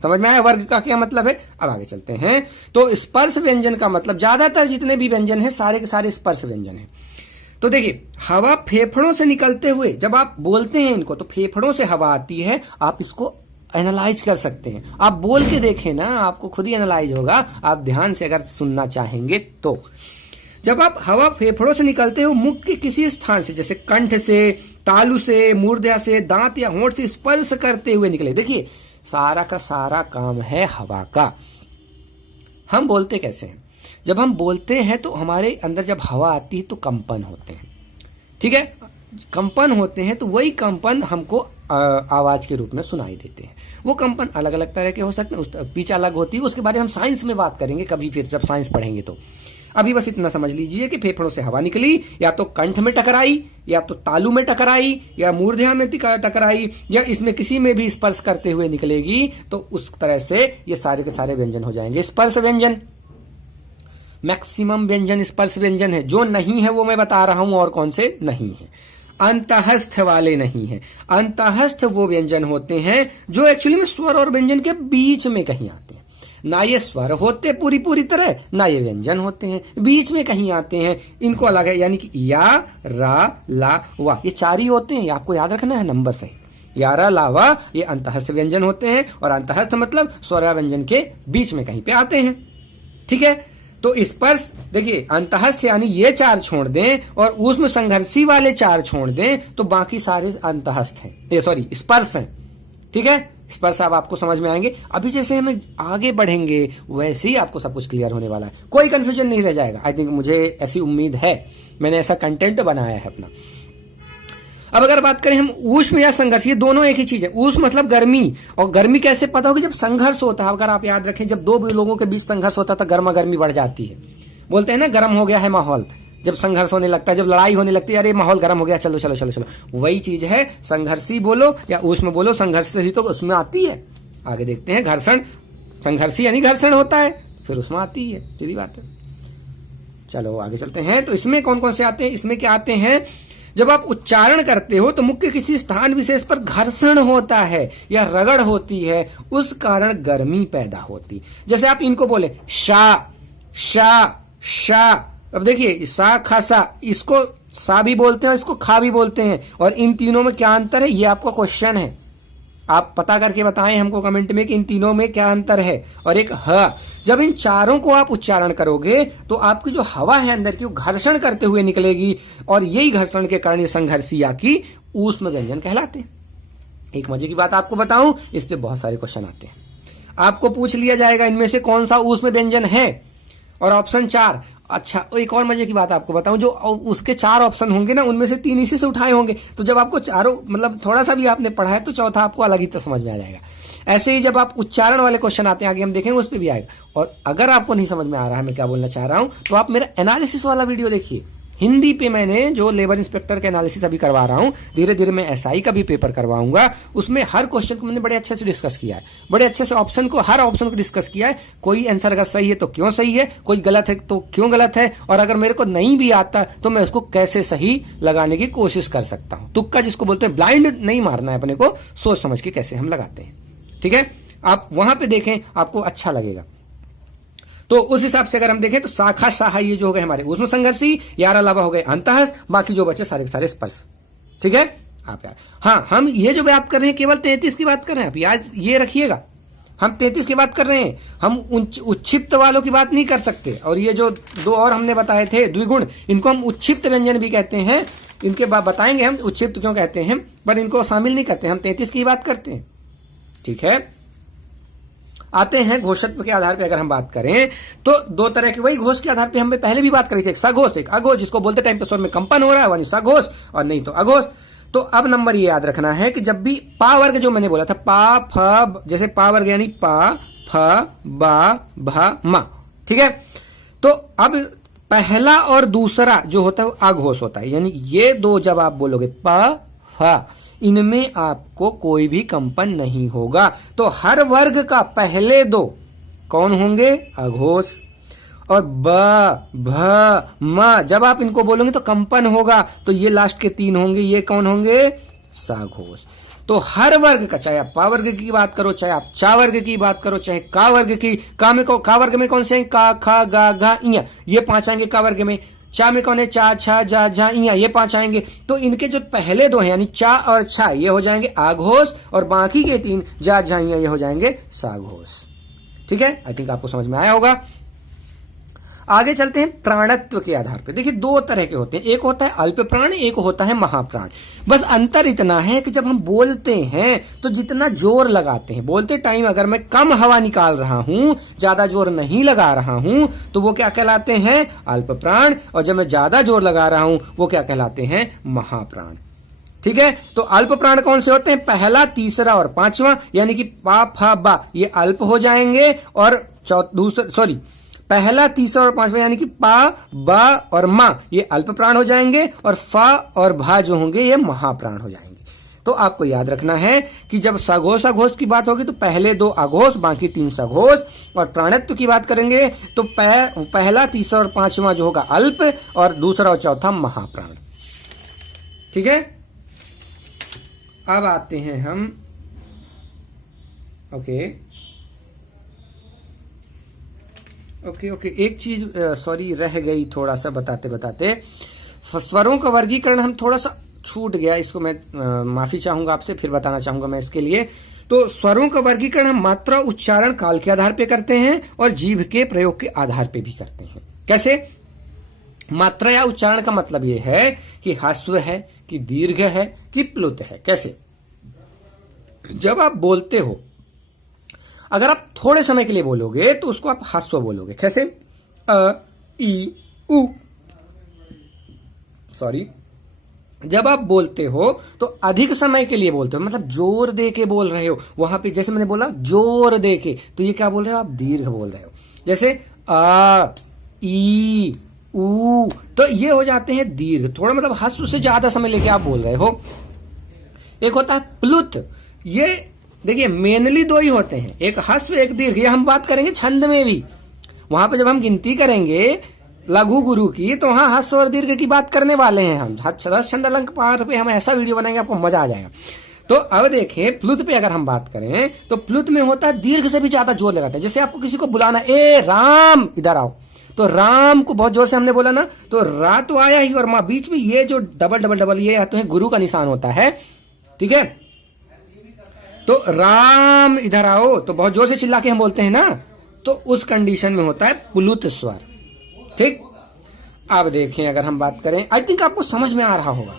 समझ में आया वर्ग का क्या मतलब है? अब आगे चलते हैं। तो स्पर्श व्यंजन का मतलब ज्यादातर जितने भी व्यंजन हैं सारे के सारे स्पर्श व्यंजन हैं। तो देखिए, हवा फेफड़ों से निकलते हुए जब आप बोलते हैं इनको, तो फेफड़ों से हवा आती है, आप इसको एनालाइज कर सकते हैं। आप बोल के देखें ना, आपको खुद ही एनालाइज होगा, आप ध्यान से अगर सुनना चाहेंगे तो। जब आप हवा फेफड़ों से निकलते हो मुख के किसी स्थान से, जैसे कंठ से, तालु से, मूर्धा से, दांत या होंठ से स्पर्श करते हुए निकले। देखिए, सारा का सारा काम है हवा का। हम बोलते कैसे हैं? जब हम बोलते हैं तो हमारे अंदर जब हवा आती है तो कंपन होते हैं। ठीक है, कंपन होते हैं, तो वही कंपन हमको आवाज के रूप में सुनाई देते हैं। वो कंपन अलग अलग तरह के हो सकते हैं, पिच अलग होती है, उसके बारे में हम साइंस में बात करेंगे कभी, फिर जब साइंस पढ़ेंगे तो। अभी बस इतना समझ लीजिए कि फेफड़ों से हवा निकली, या तो कंठ में टकराई, या तो तालु में टकराई, या मूर्धा में टकराई, या इसमें किसी में भी स्पर्श करते हुए निकलेगी, तो उस तरह से ये सारे के सारे व्यंजन हो जाएंगे स्पर्श व्यंजन। मैक्सिमम व्यंजन स्पर्श व्यंजन है, जो नहीं है वो मैं बता रहा हूं, और कौन से नहीं है। अंतःस्थ वाले नहीं है। अंतःस्थ वो व्यंजन होते हैं जो एक्चुअली में स्वर और व्यंजन के बीच में कहीं आते हैं। ना ये स्वर होते पूरी तरह, ना ये व्यंजन होते हैं, बीच में कहीं आते हैं। इनको अलग है, यानी कि या, रा, ला, वा, ये 4 ही होते हैं। ये आपको याद रखना है नंबर से। या, रा, ला, वा, ये अंतःस्थ व्यंजन होते हैं, और अंतःस्थ मतलब स्वर या व्यंजन के बीच में कहीं पे आते हैं। ठीक है, तो स्पर्श देखिए, अंतःस्थ यानी ये 4 छोड़ दें और ऊष्म संघर्षी वाले 4 छोड़ दें, तो बाकी सारे अंतःस्थ हैं, ये सॉरी स्पर्श हैं। ठीक है, स्पर्श अब आपको समझ में आएंगे। अभी जैसे हम आगे बढ़ेंगे वैसे ही आपको सब कुछ क्लियर होने वाला है, कोई कंफ्यूजन नहीं रह जाएगा। आई थिंक, मुझे ऐसी उम्मीद है, मैंने ऐसा कंटेंट बनाया है अपना। अब अगर बात करें हम ऊष्म या संघर्ष, ये दोनों एक ही चीज है। ऊष्म मतलब गर्मी, और गर्मी कैसे पता होगी? जब संघर्ष होता है। अगर आप याद रखें, जब 2 लोगों के बीच संघर्ष होता है तो गर्मा गर्मी बढ़ जाती है। बोलते हैं ना, गर्म हो गया है माहौल, जब संघर्ष होने लगता है, जब लड़ाई होने लगती है, अरे माहौल गर्म हो गया, चलो चलो चलो चलो। वही चीज है, संघर्षी बोलो या ऊष्म बोलो, संघर्ष ही तो उसमें आती है। आगे देखते हैं, घर्षण, संघर्षी यानी घर्षण होता है, फिर उसमें आती है, सीधी बात है। चलो आगे चलते हैं। तो इसमें कौन कौन से आते हैं? इसमें क्या आते हैं? जब आप उच्चारण करते हो तो मुख्य किसी स्थान विशेष पर घर्षण होता है या रगड़ होती है, उस कारण गर्मी पैदा होती। जैसे आप इनको बोले शा शा शा, अब देखिए सा खासा, इसको सा भी बोलते हैं और इसको खा भी बोलते हैं, और इन तीनों में क्या अंतर है ये आपका क्वेश्चन है। आप पता करके बताएं हमको कमेंट में कि इन तीनों में क्या अंतर है। और एक ह, जब इन चारों को आप उच्चारण करोगे तो आपकी जो हवा है अंदर की वो घर्षण करते हुए निकलेगी, और यही घर्षण के कारण ये संघर्षीय की ऊष्म व्यंजन कहलाते हैं। एक मजे की बात आपको बताऊं, इस पे बहुत सारे क्वेश्चन आते हैं। आपको पूछ लिया जाएगा इनमें से कौन सा ऊष्म व्यंजन है, और ऑप्शन 4। अच्छा, एक और मजे की बात आपको बताऊं, जो उसके 4 ऑप्शन होंगे ना, उनमें से 3 इसी से उठाए होंगे। तो जब आपको चारों मतलब थोड़ा सा भी आपने पढ़ा है तो चौथा आपको अलग ही तो समझ में आ जाएगा। ऐसे ही जब आप उच्चारण वाले क्वेश्चन आते हैं, आगे हम देखेंगे, उस पर भी आएगा। और अगर आपको नहीं समझ में आ रहा है मैं क्या बोलना चाह रहा हूं, तो आप मेरा एनालिसिस वाला वीडियो देखिए। हिंदी पे मैंने जो लेबर इंस्पेक्टर का एनालिसिस अभी करवा रहा हूं, धीरे धीरे मैं एसआई का भी पेपर करवाऊंगा। उसमें हर क्वेश्चन को मैंने बड़े अच्छे से डिस्कस किया है, बड़े अच्छे से ऑप्शन को, हर ऑप्शन को डिस्कस किया है। कोई आंसर अगर सही है तो क्यों सही है, कोई गलत है तो क्यों गलत है, और अगर मेरे को नहीं भी आता तो मैं उसको कैसे सही लगाने की कोशिश कर सकता हूं। तुक्का जिसको बोलते हैं, ब्लाइंड नहीं मारना है अपने को, सोच समझ के कैसे हम लगाते हैं। ठीक है, आप वहां पे देखें, आपको अच्छा लगेगा। तो उस हिसाब से अगर हम देखें तो शाखा शाह ये जो हो गए हमारे ऊष्म संघर्षी, यार अलावा हो गए अंतःस्थ, बाकी जो बचे सारे के सारे स्पर्श। ठीक है, आप यार, हाँ, हम ये जो बात कर रहे हैं केवल 33 की बात कर रहे हैं। आप याद ये रखिएगा, हम 33 की बात कर रहे हैं, हम उच्छिप्त वालों की बात नहीं कर सकते। और ये जो 2 और हमने बताए थे द्विगुण, इनको हम उच्छिप्त व्यंजन भी कहते हैं। इनके बाद बताएंगे हम उच्छिप्त क्यों कहते हैं, पर इनको शामिल नहीं करते, हम 33 की बात करते हैं। ठीक है, आते हैं घोषत्व के आधार पे अगर हम बात करें तो 2 तरह के, वही घोष के आधार पे हमने पहले भी बात करी थी, एक सघोष एक अघोष, जिसको बोलते टाइम पे स्वर में कंपन हो रहा है वही सघोष, और नहीं तो अघोष। तो अब नंबर ये याद रखना है कि जब भी पा वर्ग जो मैंने बोला था, पा फ, जैसे पा वर्ग यानी पा फ बा भा मा, ठीक है। तो अब पहला और दूसरा जो होता है वो अघोष होता है, यानी ये 2 जब आप बोलोगे पा फ, इनमें आपको कोई भी कंपन नहीं होगा। तो हर वर्ग का पहले 2 कौन होंगे, अघोष, और ब भ म जब आप इनको बोलोगे तो कंपन होगा, तो ये लास्ट के 3 होंगे, ये कौन होंगे, साघोष। तो हर वर्ग का, चाहे आप पा वर्ग की बात करो, चाहे आप चा वर्ग की बात करो, चाहे का वर्ग की, का वर्ग में कौन से हैं, का खा गा घा इया, ये 5 आएंगे का वर्ग में। चा में कौन है, चा छा जा झा इया, ये 5 आएंगे। तो इनके जो पहले 2 हैं यानी चा और छा, ये हो जाएंगे आघोष, और बाकी के 3 जा झा इया ये हो जाएंगे साघोष। ठीक है, आई थिंक आपको समझ में आया होगा। आगे चलते हैं प्राणत्व के आधार पे। देखिए 2 तरह के होते हैं, एक होता है अल्प प्राण, एक होता है महाप्राण। बस अंतर इतना है कि जब हम बोलते हैं तो जितना जोर लगाते हैं, बोलते टाइम अगर मैं कम हवा निकाल रहा हूं, ज्यादा जोर नहीं लगा रहा हूं, तो वो क्या कहलाते हैं, अल्प प्राण, और जब मैं ज्यादा जोर लगा रहा हूं वो क्या कहलाते हैं, महाप्राण। ठीक है, तो अल्प प्राण कौन से होते हैं, पहला, तीसरा और 5वां, यानी कि पा फा बा ये अल्प हो जाएंगे, और पहला, तीसरा और 5वां यानी कि पा बा और मा ये अल्प प्राण हो जाएंगे, और फा और भा जो होंगे ये महाप्राण हो जाएंगे। तो आपको याद रखना है कि जब सघोष अघोष की बात होगी तो पहले 2 अघोष, बाकी 3 सघोष, और प्राणत्व की बात करेंगे तो पहला, तीसरा और 5वां जो होगा अल्प, और दूसरा और चौथा महाप्राण। ठीक है, अब आते हैं हम ओके, एक चीज सॉरी रह गई थोड़ा सा बताते बताते, स्वरों का वर्गीकरण हम थोड़ा सा छूट गया, इसको मैं माफी चाहूंगा आपसे, फिर बताना चाहूंगा मैं इसके लिए। तो स्वरों का वर्गीकरण हम मात्रा, उच्चारण, काल के आधार पे करते हैं, और जीभ के प्रयोग के आधार पे भी करते हैं। कैसे, मात्रा या उच्चारण का मतलब यह है कि ह्रस्व है, कि दीर्घ है, कि प्लुत है। कैसे, जब आप बोलते हो, अगर आप थोड़े समय के लिए बोलोगे तो उसको आप ह्रस्व बोलोगे। कैसे, अ ई उ, सॉरी, जब आप बोलते हो तो अधिक समय के लिए बोलते हो, मतलब जोर दे के बोल रहे हो, वहां पे जैसे मैंने बोला जोर दे के, तो ये क्या बोल रहे हो, आप दीर्घ बोल रहे हो। जैसे आ ई उ, तो ये हो जाते हैं दीर्घ, थोड़ा मतलब ह्रस्व से ज्यादा समय लेके आप बोल रहे हो। एक होता है प्लुत, ये देखिए मेनली 2 ही होते हैं, एक ह्रस्व एक दीर्घ। ये हम बात करेंगे छंद में भी, वहां पे जब हम गिनती करेंगे लघु गुरु की, तो वहां ह्रस्व और दीर्घ की बात करने वाले हैं हम। रस छंद अलंकार पे हम ऐसा वीडियो बनाएंगे, आपको मजा आ जाएगा। तो अब देखें प्लुत पे अगर हम बात करें तो प्लुत में होता है दीर्घ से भी ज्यादा जोर लगाते हैं। जैसे आपको किसी को बुलाना, ए राम इधर आओ, तो राम को बहुत जोर से हमने बोला ना, तो रा तो आया ही, और मां बीच में ये जो डबल डबल डबल ये आते हैं गुरु का निशान होता है। ठीक है, तो राम इधर आओ, तो बहुत जोर से चिल्ला के हम बोलते हैं ना, तो उस कंडीशन में होता है प्लुत स्वर। ठीक, अब देखें अगर हम बात करें, आई थिंक आपको समझ में आ रहा होगा,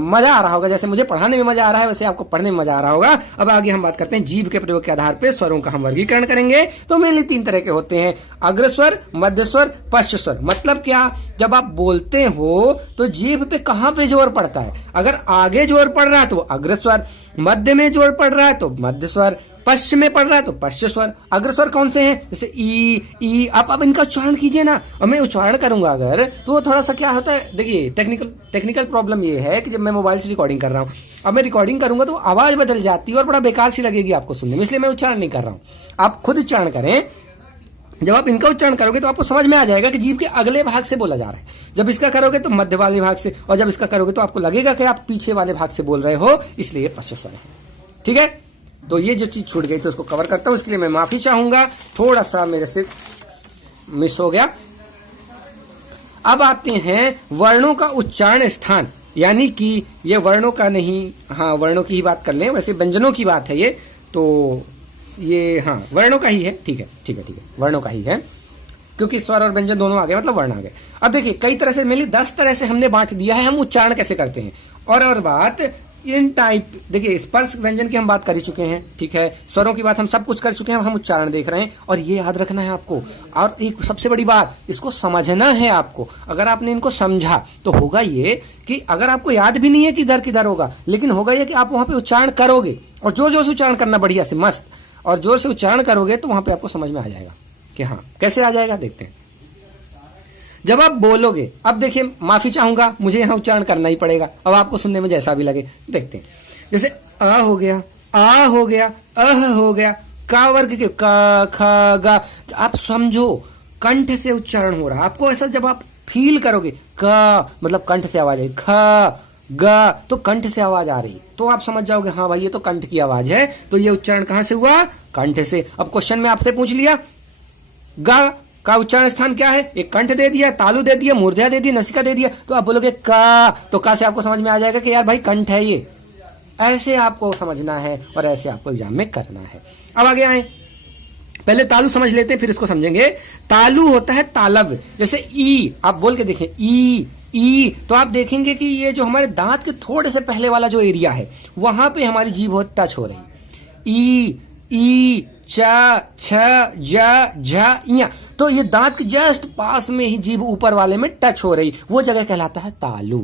मजा आ रहा होगा, जैसे मुझे पढ़ाने में मजा आ रहा है वैसे आपको पढ़ने में मजा आ रहा होगा। अब आगे हम बात करते हैं जीभ के प्रयोग के आधार पर स्वरों का हम वर्गीकरण करेंगे। तो मेनली 3 तरह के होते हैं, अग्रस्वर, मध्य स्वर, पश्च स्वर। मतलब क्या, जब आप बोलते हो तो जीभ पे कहां पे जोर पड़ता है, अगर आगे जोर पड़ रहा है तो अग्रस्वर, मध्य में जोर पड़ रहा है तो मध्य स्वर, पश्च में पड़ रहा है तो पश्च स्वर। अग्रस्वर कौन से हैं, जैसे ई। आप अब इनका उच्चारण कीजिए ना, और मैं उच्चारण करूंगा अगर, तो थोड़ा सा क्या होता है, देखिए टेक्निकल प्रॉब्लम ये है कि जब मैं मोबाइल से रिकॉर्डिंग कर रहा हूं, अब मैं रिकॉर्डिंग करूंगा तो आवाज बदल जाती है और बड़ा बेकार सी लगेगी आपको सुनने में, इसलिए मैं उच्चारण नहीं कर रहा हूं। आप खुद उच्चारण करें, जब आप इनका उच्चारण करोगे तो आपको समझ में आ जाएगा कि जीभ के अगले भाग से बोला जा रहा है। जब इसका करोगे तो मध्य वाले भाग से, और जब इसका करोगे तो आपको लगेगा कि आप पीछे वाले भाग से बोल रहे हो, इसलिए पश्च स्वर है। ठीक है, तो ये जो चीज छूट गई थी उसको कवर करता हूं, इसके लिए मैं माफी चाहूंगा, थोड़ा सा मेरे से मिस हो गया। अब आते हैं वर्णों का उच्चारण स्थान, यानी कि ये वर्णों का नहीं, हाँ वर्णों की ही बात कर लें, वैसे व्यंजनों की बात है ये, तो ये हाँ वर्णों का ही है। ठीक है, वर्णों का ही है, क्योंकि स्वर और व्यंजन दोनों आ गए, मतलब वर्ण आ गए। अब देखिए कई तरह से, मेनली 10 तरह से हमने बांट दिया है हम उच्चारण कैसे करते हैं। और बात इन टाइप, देखिए स्पर्श व्यंजन की हम बात कर ही चुके हैं, ठीक है, स्वरों की बात हम सब कुछ कर चुके हैं, हम उच्चारण देख रहे हैं, और ये याद रखना है आपको। और एक सबसे बड़ी बात, इसको समझना है आपको। अगर आपने इनको समझा तो होगा ये कि अगर आपको याद भी नहीं है कि इधर किधर होगा, लेकिन होगा ये कि आप वहां पे उच्चारण करोगे, और जोर जोर से उच्चारण करना, बढ़िया से मस्त, और जोर से उच्चारण करोगे तो वहां पे आपको समझ में आ जाएगा कि हाँ कैसे आ जाएगा। देखते हैं जब आप बोलोगे, अब देखिए माफी चाहूंगा, मुझे यहां उच्चारण करना ही पड़ेगा, अब आपको सुनने में जैसा भी लगे। देखते हैं, जैसे अ हो गया, आ हो गया, अह हो गया, का वर्ग के का, ख, गा, आप समझो कंठ से उच्चारण हो रहा है आपको, ऐसा जब आप फील करोगे, का मतलब कंठ से आवाज आई, ख गा तो कंठ से आवाज आ रही, तो आप समझ जाओगे हाँ भाई ये तो कंठ की आवाज है, तो ये उच्चारण कहां से हुआ, कंठ से। अब क्वेश्चन में आपसे पूछ लिया गा का उच्चारण स्थान क्या है, एक कंठ दे दिया, तालु दे दिया, मूर्धा दे दिया, नसिका दे दिया, तो आप बोलोगे का, तो का से आपको समझ में आ जाएगा कि यार भाई कंठ है ये। ऐसे आपको समझना है और ऐसे आपको एग्जाम में करना है। अब आगे आए, पहले तालु समझ लेते हैं फिर इसको समझेंगे। तालु होता है तालव्य, जैसे ई, आप बोल के देखें ई, तो आप देखेंगे कि ये जो हमारे दांत के थोड़े से पहले वाला जो एरिया है वहां पे हमारी जीभ टच हो रही, ई च छ ज झ इया, तो ये दांत के जस्ट पास में ही जीभ ऊपर वाले में टच हो रही, वो जगह कहलाता है तालु।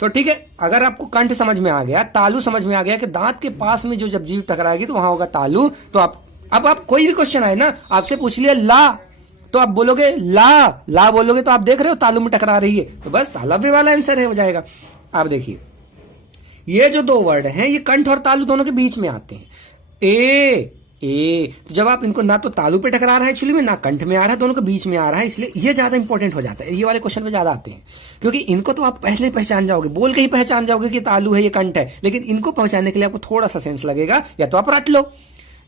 तो ठीक है, अगर आपको कंठ समझ में आ गया, तालु समझ में आ गया कि दांत के पास में जो जब जीभ टकराएगी तो वहां होगा तालु, तो आप कोई भी क्वेश्चन आए ना, आपसे पूछ लिया ला, तो आप बोलोगे ला बोलोगे, तो आप देख रहे हो तालु में टकरा रही है, तो बस तालव्य वाला आंसर है, हो जाएगा। आप देखिए ये जो 2 वर्ड हैं ये कंठ और तालु दोनों के बीच में आते हैं। ए, तो जब आप इनको ना तो तालु पे टकरा रहा है एक्चुअली में, ना कंठ में आ रहा है, दोनों के बीच में आ रहा है, इसलिए ये ज्यादा इंपॉर्टेंट हो जाता है, ये वाले क्वेश्चन में ज्यादा आते हैं, क्योंकि इनको तो आप पहले पहचान जाओगे, बोल के ही पहचान जाओगे कि तालु है ये कंठ है, लेकिन इनको पहचानने के लिए आपको थोड़ा सा सेंस लगेगा, या तो आप रट लो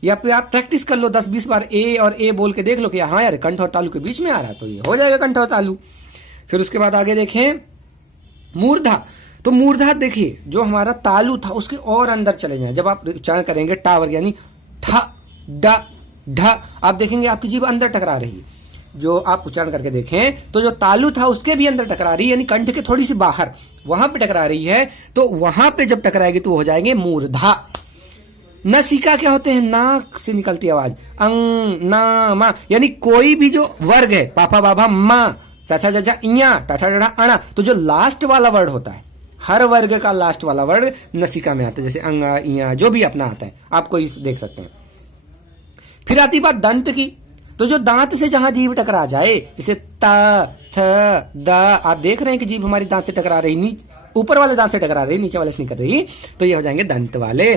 या फिर आप प्रैक्टिस कर लो 10-20 बार ए और ए बोल के देख लो कि हाँ यार कंठ और तालु के बीच में आ रहा है, तो ये हो जाएगा कंठ और तालु। फिर उसके बाद आगे देखें मूर्धा, तो मूर्धा देखिए जो हमारा तालु था उसके और अंदर चले जाए, जब आप उच्चारण करेंगे टा वर्ग यानी ठ ड ढ, आप देखेंगे आपकी जीभ अंदर टकरा रही है, जो आप उच्चारण करके देखें तो जो तालु था उसके भी अंदर टकरा रही है, यानी कंठ के थोड़ी सी बाहर वहां पे टकरा रही है, तो वहां पे जब टकराएगी तो हो जाएंगे मूर्धा। नसिका क्या होते हैं, नाक से निकलती आवाज, अंग ना मा, यानी कोई भी जो वर्ग है, पापा बाबा मा, चाचा चाचा इया, टाटा टाटा अणा, तो जो लास्ट वाला वर्ड होता है, हर वर्ग का लास्ट वाला वर्ड नसिका में आता है, जैसे अंगा इया जो भी अपना आता है, आपको देख सकते हैं। फिर आती बात दंत की, तो जो दांत से जहां जीभ टकरा जाए, जैसे त थ द, आप देख रहे हैं कि जीभ हमारी दांत से टकरा रही, ऊपर वाले दांत से टकरा रही, नीचे वाले से नहीं कर रही, तो ये हो जाएंगे दंत वाले।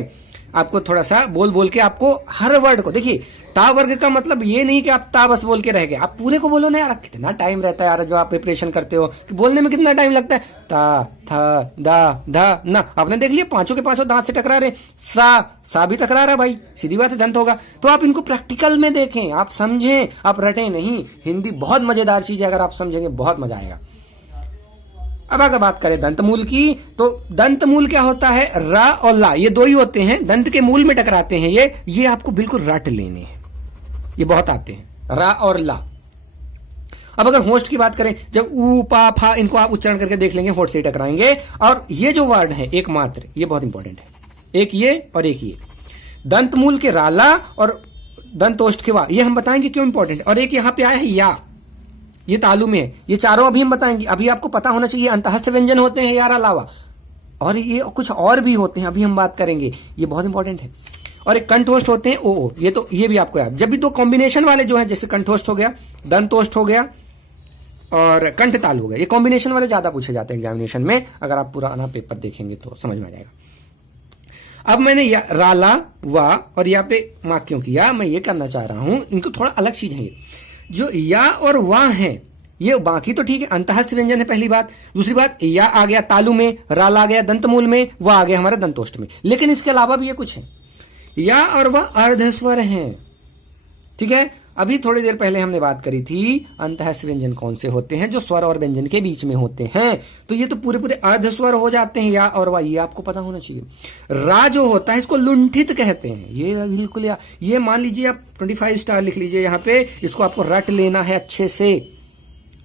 आपको थोड़ा सा बोल के आपको हर वर्ड को, देखिए ता वर्ग का मतलब ये नहीं कि आप ता बस बोल के रह गए, आप पूरे को बोलो ना यार, कितना टाइम रहता है यार जो आप प्रिपरेशन करते हो, कि बोलने में कितना टाइम लगता है, ता थ द ध न, आपने देख लिया पांचों के पांचों दांत से टकरा रहे, सा भी टकरा रहा भाई, सीधी बात है दंत होगा। तो आप इनको प्रैक्टिकल में देखें, आप समझें, आप रटे नहीं। हिंदी बहुत मजेदार चीज है, अगर आप समझेंगे बहुत मजा आएगा। अब अगर बात करें दंतमूल की, तो दंतमूल क्या होता है, रा और ला, ये दो ही होते हैं, दंत के मूल में टकराते हैं ये आपको बिल्कुल रट लेने हैं, ये बहुत आते हैं, रा और ला। अब अगर होस्ट की बात करें, जब ऊ पा फा, इनको आप उच्चारण करके देख लेंगे, होस्ट से टकराएंगे। और ये जो वर्ड है एक मात्र, ये बहुत इंपॉर्टेंट है, एक ये और एक ये, दंतमूल के राला और दंतोष्ठ के वा, ये हम बताएंगे क्यों इंपॉर्टेंट है। और एक यहां पे आया है या, ये तालु में है, ये चारों अभी हम बताएंगे। अभी आपको पता होना चाहिए अंतःस्थ व्यंजन होते हैं यार अलावा, और ये कुछ और भी होते हैं, अभी हम बात करेंगे, ये बहुत इंपॉर्टेंट है। और एक कंठोष्ठ होते हैं ओ, ये भी आपको याद। जब भी दो कॉम्बिनेशन वाले जो है, जैसे कंठोष्ठ हो गया, दंतोष्ठ हो गया और कंठ तालु हो गया, ये कॉम्बिनेशन वाले ज्यादा पूछे जाते हैं एग्जामिनेशन में, अगर आप पुराना पेपर देखेंगे तो समझ में आ जाएगा। अब मैंने राला वा और यहाँ पे माँ क्यों किया, मैं ये करना चाह रहा हूं, इनको थोड़ा अलग चीज है। ये जो या और वा है, ये बाकी तो ठीक है, अंतःस्थ व्यंजन है पहली बात। दूसरी बात, या आ गया तालु में, राला आ गया दंतमूल में, वा आ गया हमारे दंतोष्ठ में। लेकिन इसके अलावा भी ये कुछ है, या और वा अर्धस्वर हैं, ठीक है। अभी थोड़ी देर पहले हमने बात करी थी अंतःस्थ व्यंजन कौन से होते हैं, जो स्वर और व्यंजन के बीच में होते हैं। तो ये तो पूरे पूरे अर्धस्वर हो जाते हैं, या और वा, ये आपको पता होना चाहिए। रा जो होता है, इसको लुंठित कहते हैं, ये बिल्कुल, ये मान लीजिए आप 25 स्टार लिख लीजिए यहाँ पे, इसको आपको रट लेना है अच्छे से,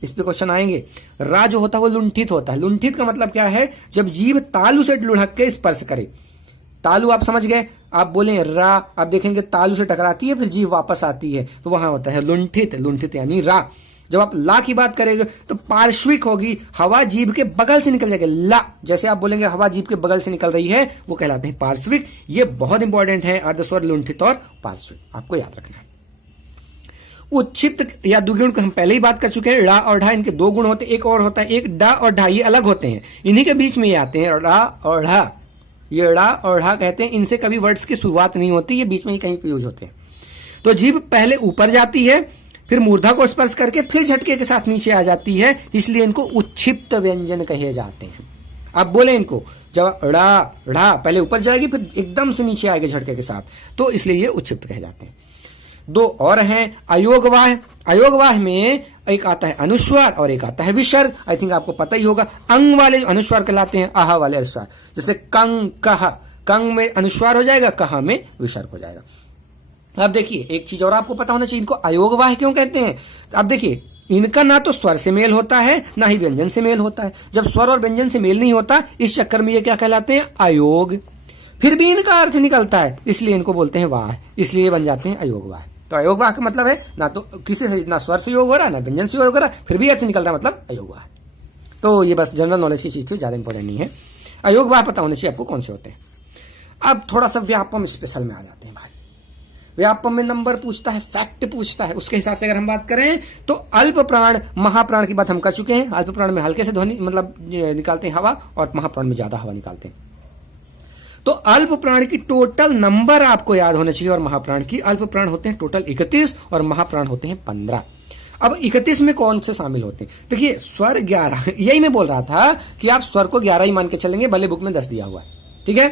इस पे क्वेश्चन आएंगे। रा जो होता है वो लुंठित होता है। लुंठित का मतलब क्या है, जब जीभ तालु से लुढ़क के स्पर्श करे। तालु आप समझ गए, आप बोले रा, आप देखेंगे तालु से टकराती है, फिर जीभ वापस आती है, तो वहां होता है लुंठित, लुंठित यानी रा। जब आप ला की बात करेंगे तो पार्श्विक होगी, हवा जीभ के बगल से निकल जाएगी, ला, जैसे आप बोलेंगे हवा जीभ के बगल से निकल रही है, वो कहलाते हैं पार्श्विक। ये बहुत इंपॉर्टेंट है, अर्धस्वर, लुंठित और पार्श्विक, आपको याद रखना है। उच्छिप्त या दुगुण को हम पहले ही बात कर चुके हैं, ड़ा और ढा, इनके दो गुण होते हैं, एक और होता है, एक डा और ढा, ये अलग होते हैं, इन्हीं के बीच में ये आते हैं, ड़ा और ढा, ये ड़ा और ढा कहते हैं। इनसे कभी वर्ड्स की शुरुआत नहीं होती, ये बीच में ही कहीं पे यूज होते हैं। तो जीभ पहले ऊपर जाती है, फिर मूर्धा को स्पर्श करके फिर झटके के साथ नीचे आ जाती है, इसलिए इनको उच्छिप्त व्यंजन कहे जाते हैं। आप बोले इनको, जब ड़ा ढा पहले ऊपर जाएगी, फिर एकदम से नीचे आएगी झटके के साथ, तो इसलिए ये उच्छिप्त कहे जाते हैं। दो और हैं, अयोगवाह। अयोगवाह में एक आता है अनुस्वार और एक आता है विसर्ग। आई थिंक आपको पता ही होगा, अंग वाले अनुस्वार कहलाते हैं, आहा वाले अनुस्वार, जैसे कंग कहा, कंग में अनुस्वार हो जाएगा, कहा में विसर्ग हो जाएगा। अब देखिए एक चीज और आपको पता होना चाहिए, इनको अयोगवाह क्यों कहते हैं। अब देखिए, इनका ना तो स्वर से मेल होता है, ना ही व्यंजन से मेल होता है। जब स्वर और व्यंजन से मेल नहीं होता, इस चक्कर में ये क्या कहलाते हैं, अयोग। फिर भी इनका अर्थ निकलता है, इसलिए इनको बोलते हैं वाह, इसलिए बन जाते हैं अयोगवाह। तो अयोगवाह का मतलब है ना तो किसी से, ना स्वर से योग हो रहा है, ना व्यंजन से योग हो रहा है, फिर भी अर्थ निकल रहा है, मतलब अयोगवाह। तो ये बस जनरल नॉलेज की चीज थी, ज्यादा इंपॉर्टेंट नहीं है। अयोगवाह पता होना चाहिए आपको कौन से होते हैं। अब थोड़ा सा व्यापम स्पेशल में आ जाते हैं भाई। व्यापम में नंबर पूछता है, फैक्ट पूछता है, उसके हिसाब से अगर हम बात करें तो अल्प प्राण महाप्राण की बात हम कर चुके हैं। अल्प प्राण में हल्के से ध्वनि मतलब निकालते हैं हवा, और महाप्राण में ज्यादा हवा निकालते हैं। तो अल्प प्राण की टोटल नंबर आपको याद होना चाहिए, और महाप्राण की, अल्प प्राण होते हैं टोटल 31 और महाप्राण होते हैं 15। अब 31 में कौन से शामिल होते हैं, देखिए स्वर 11, यही मैं बोल रहा था कि आप स्वर को 11 ही मान के चलेंगे, भले बुक में 10 दिया हुआ है, ठीक है।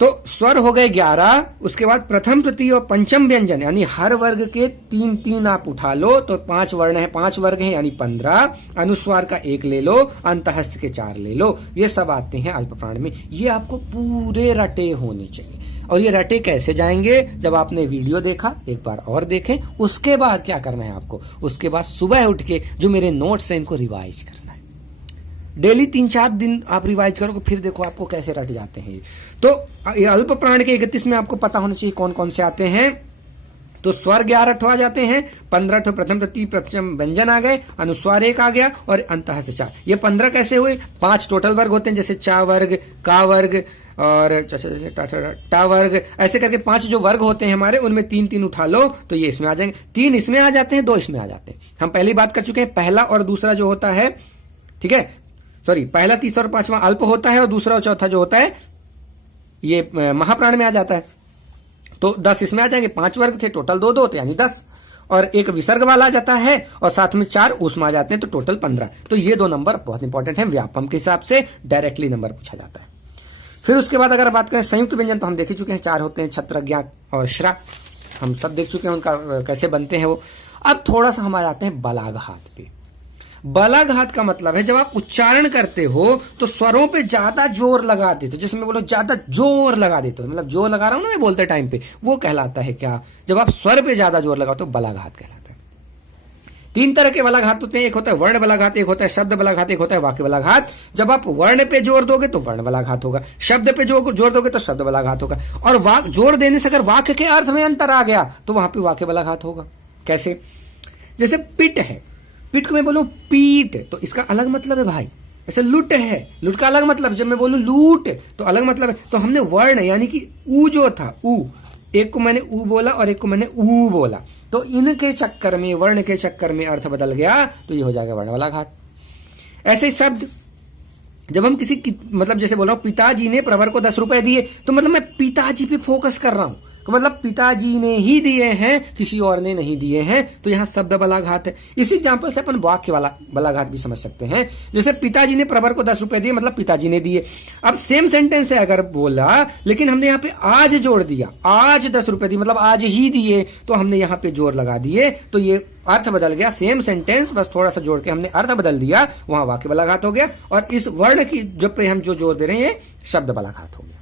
तो स्वर हो गए 11, उसके बाद प्रथम तृतीय और पंचम व्यंजन, यानी हर वर्ग के 3-3 आप उठा लो, तो 5 वर्ण है, 5 वर्ग है यानी 15, अनुस्वार का 1 ले लो, अंतःस्थ के 4 ले लो, ये सब आते हैं अल्प प्राण में। ये आपको पूरे रटे होने चाहिए। और ये रटे कैसे जाएंगे, जब आपने वीडियो देखा एक बार और देखें, उसके बाद क्या करना है आपको, उसके बाद सुबह उठ के जो मेरे नोट्स हैं इनको रिवाइज करना है। डेली 3-4 दिन आप रिवाइज करोगे, फिर देखो आपको कैसे रट जाते हैं। तो ये अल्प प्राण के 31 में आपको पता होना चाहिए कौन कौन से आते हैं। तो स्वर 11 ठो आ जाते हैं, 15 ठो प्रथम तृतीय पंचम व्यंजन आ गए, अनुस्वार 1 आ गया, और अंतःस्थ 4। ये 15 कैसे हुए, 5 टोटल वर्ग होते हैं, जैसे चा वर्ग, का वर्ग और टा वर्ग, ऐसे करके 5 जो वर्ग होते हैं हमारे, उनमें 3-3 उठा लो, तो ये इसमें आ जाएंगे। 3 इसमें आ जाते हैं, 2 इसमें आ जाते हैं। हम पहली बात कर चुके हैं, पहला और दूसरा जो होता है, ठीक है, सॉरी, पहला, तीसरा और 5वां अल्प होता है, और दूसरा और चौथा जो होता है ये महाप्राण में आ जाता है। तो 10 इसमें आ जाएंगे, 5 वर्ग थे, टोटल 2 होते यानी 10, और एक विसर्ग वाला आ जाता है, और साथ में 4 उसमें आ जाते हैं, तो टोटल 15। तो ये 2 नंबर बहुत इंपॉर्टेंट है, व्यापम के हिसाब से डायरेक्टली नंबर पूछा जाता है। फिर उसके बाद अगर बात करें संयुक्त व्यंजन, तो हम देख ही चुके हैं, 4 होते हैं, छत्र, ज्ञ और श्रा, हम सब देख चुके हैं उनका कैसे बनते हैं वो। अब थोड़ा सा हम आ जाते हैं बलाघात पे। बलाघात का मतलब है जब आप उच्चारण करते हो तो स्वरों पे ज्यादा जोर लगा देते हो, जिसमें बोलो ज्यादा जोर लगा देते हो, मतलब जो लगा रहा हूं ना मैं बोलते टाइम पे, वो कहलाता है क्या, जब आप स्वर पे ज्यादा जोर लगाओ तो बलाघात कहलाता है। 3 तरह के बलाघात होते हैं, एक होता है वर्ण बलाघात, एक होता है शब्द बलाघात, एक होता है वाक्य बलाघात। जब आप वर्ण पे जोर दोगे तो वर्ण बलाघात होगा, शब्द पे जोर दोगे तो शब्द बलाघात होगा, और जोर देने से अगर वाक्य के अर्थ में अंतर आ गया तो वहां पे वाक्य बलाघात होगा। कैसे? जैसे पिट है, पिट को मैं बोलूं पीट तो इसका अलग मतलब है भाई। जैसे लुट है, लुट का अलग मतलब, जब मैं बोलूं लूट तो अलग मतलब है। तो हमने वर्ण यानी कि ऊ जो था, ऊ, एक को मैंने ऊ बोला और एक को मैंने ऊ बोला, तो इनके चक्कर में, वर्ण के चक्कर में अर्थ बदल गया, तो ये हो जाएगा वर्ण बलाघात। ऐसे शब्द, जब हम किसी मतलब जैसे बोल रहा हूं पिताजी ने प्रवर को 10 रुपए दिए, तो मतलब मैं पिताजी पे फोकस कर रहा हूं, तो मतलब पिताजी ने ही दिए हैं, किसी और ने नहीं दिए हैं, तो यहां शब्द बलाघात है। इसी एग्जांपल से अपन वाक्य वाला बलाघात भी समझ सकते हैं। जैसे पिताजी ने प्रवर को 10 रुपए दिए, मतलब पिताजी ने दिए। अब सेम सेंटेंस है अगर बोला, लेकिन हमने यहाँ पे आज जोड़ दिया, आज 10 रुपए दिए मतलब आज ही दिए, तो हमने यहाँ पे जोर लगा दिए, तो ये अर्थ बदल गया। सेम सेंटेंस, बस थोड़ा सा जोड़ के हमने अर्थ बदल दिया, वहां वाक्य बलाघात हो गया। और इस वर्ण की जब पे हम जो जोर दे रहे हैं, शब्द बलाघात हो गया।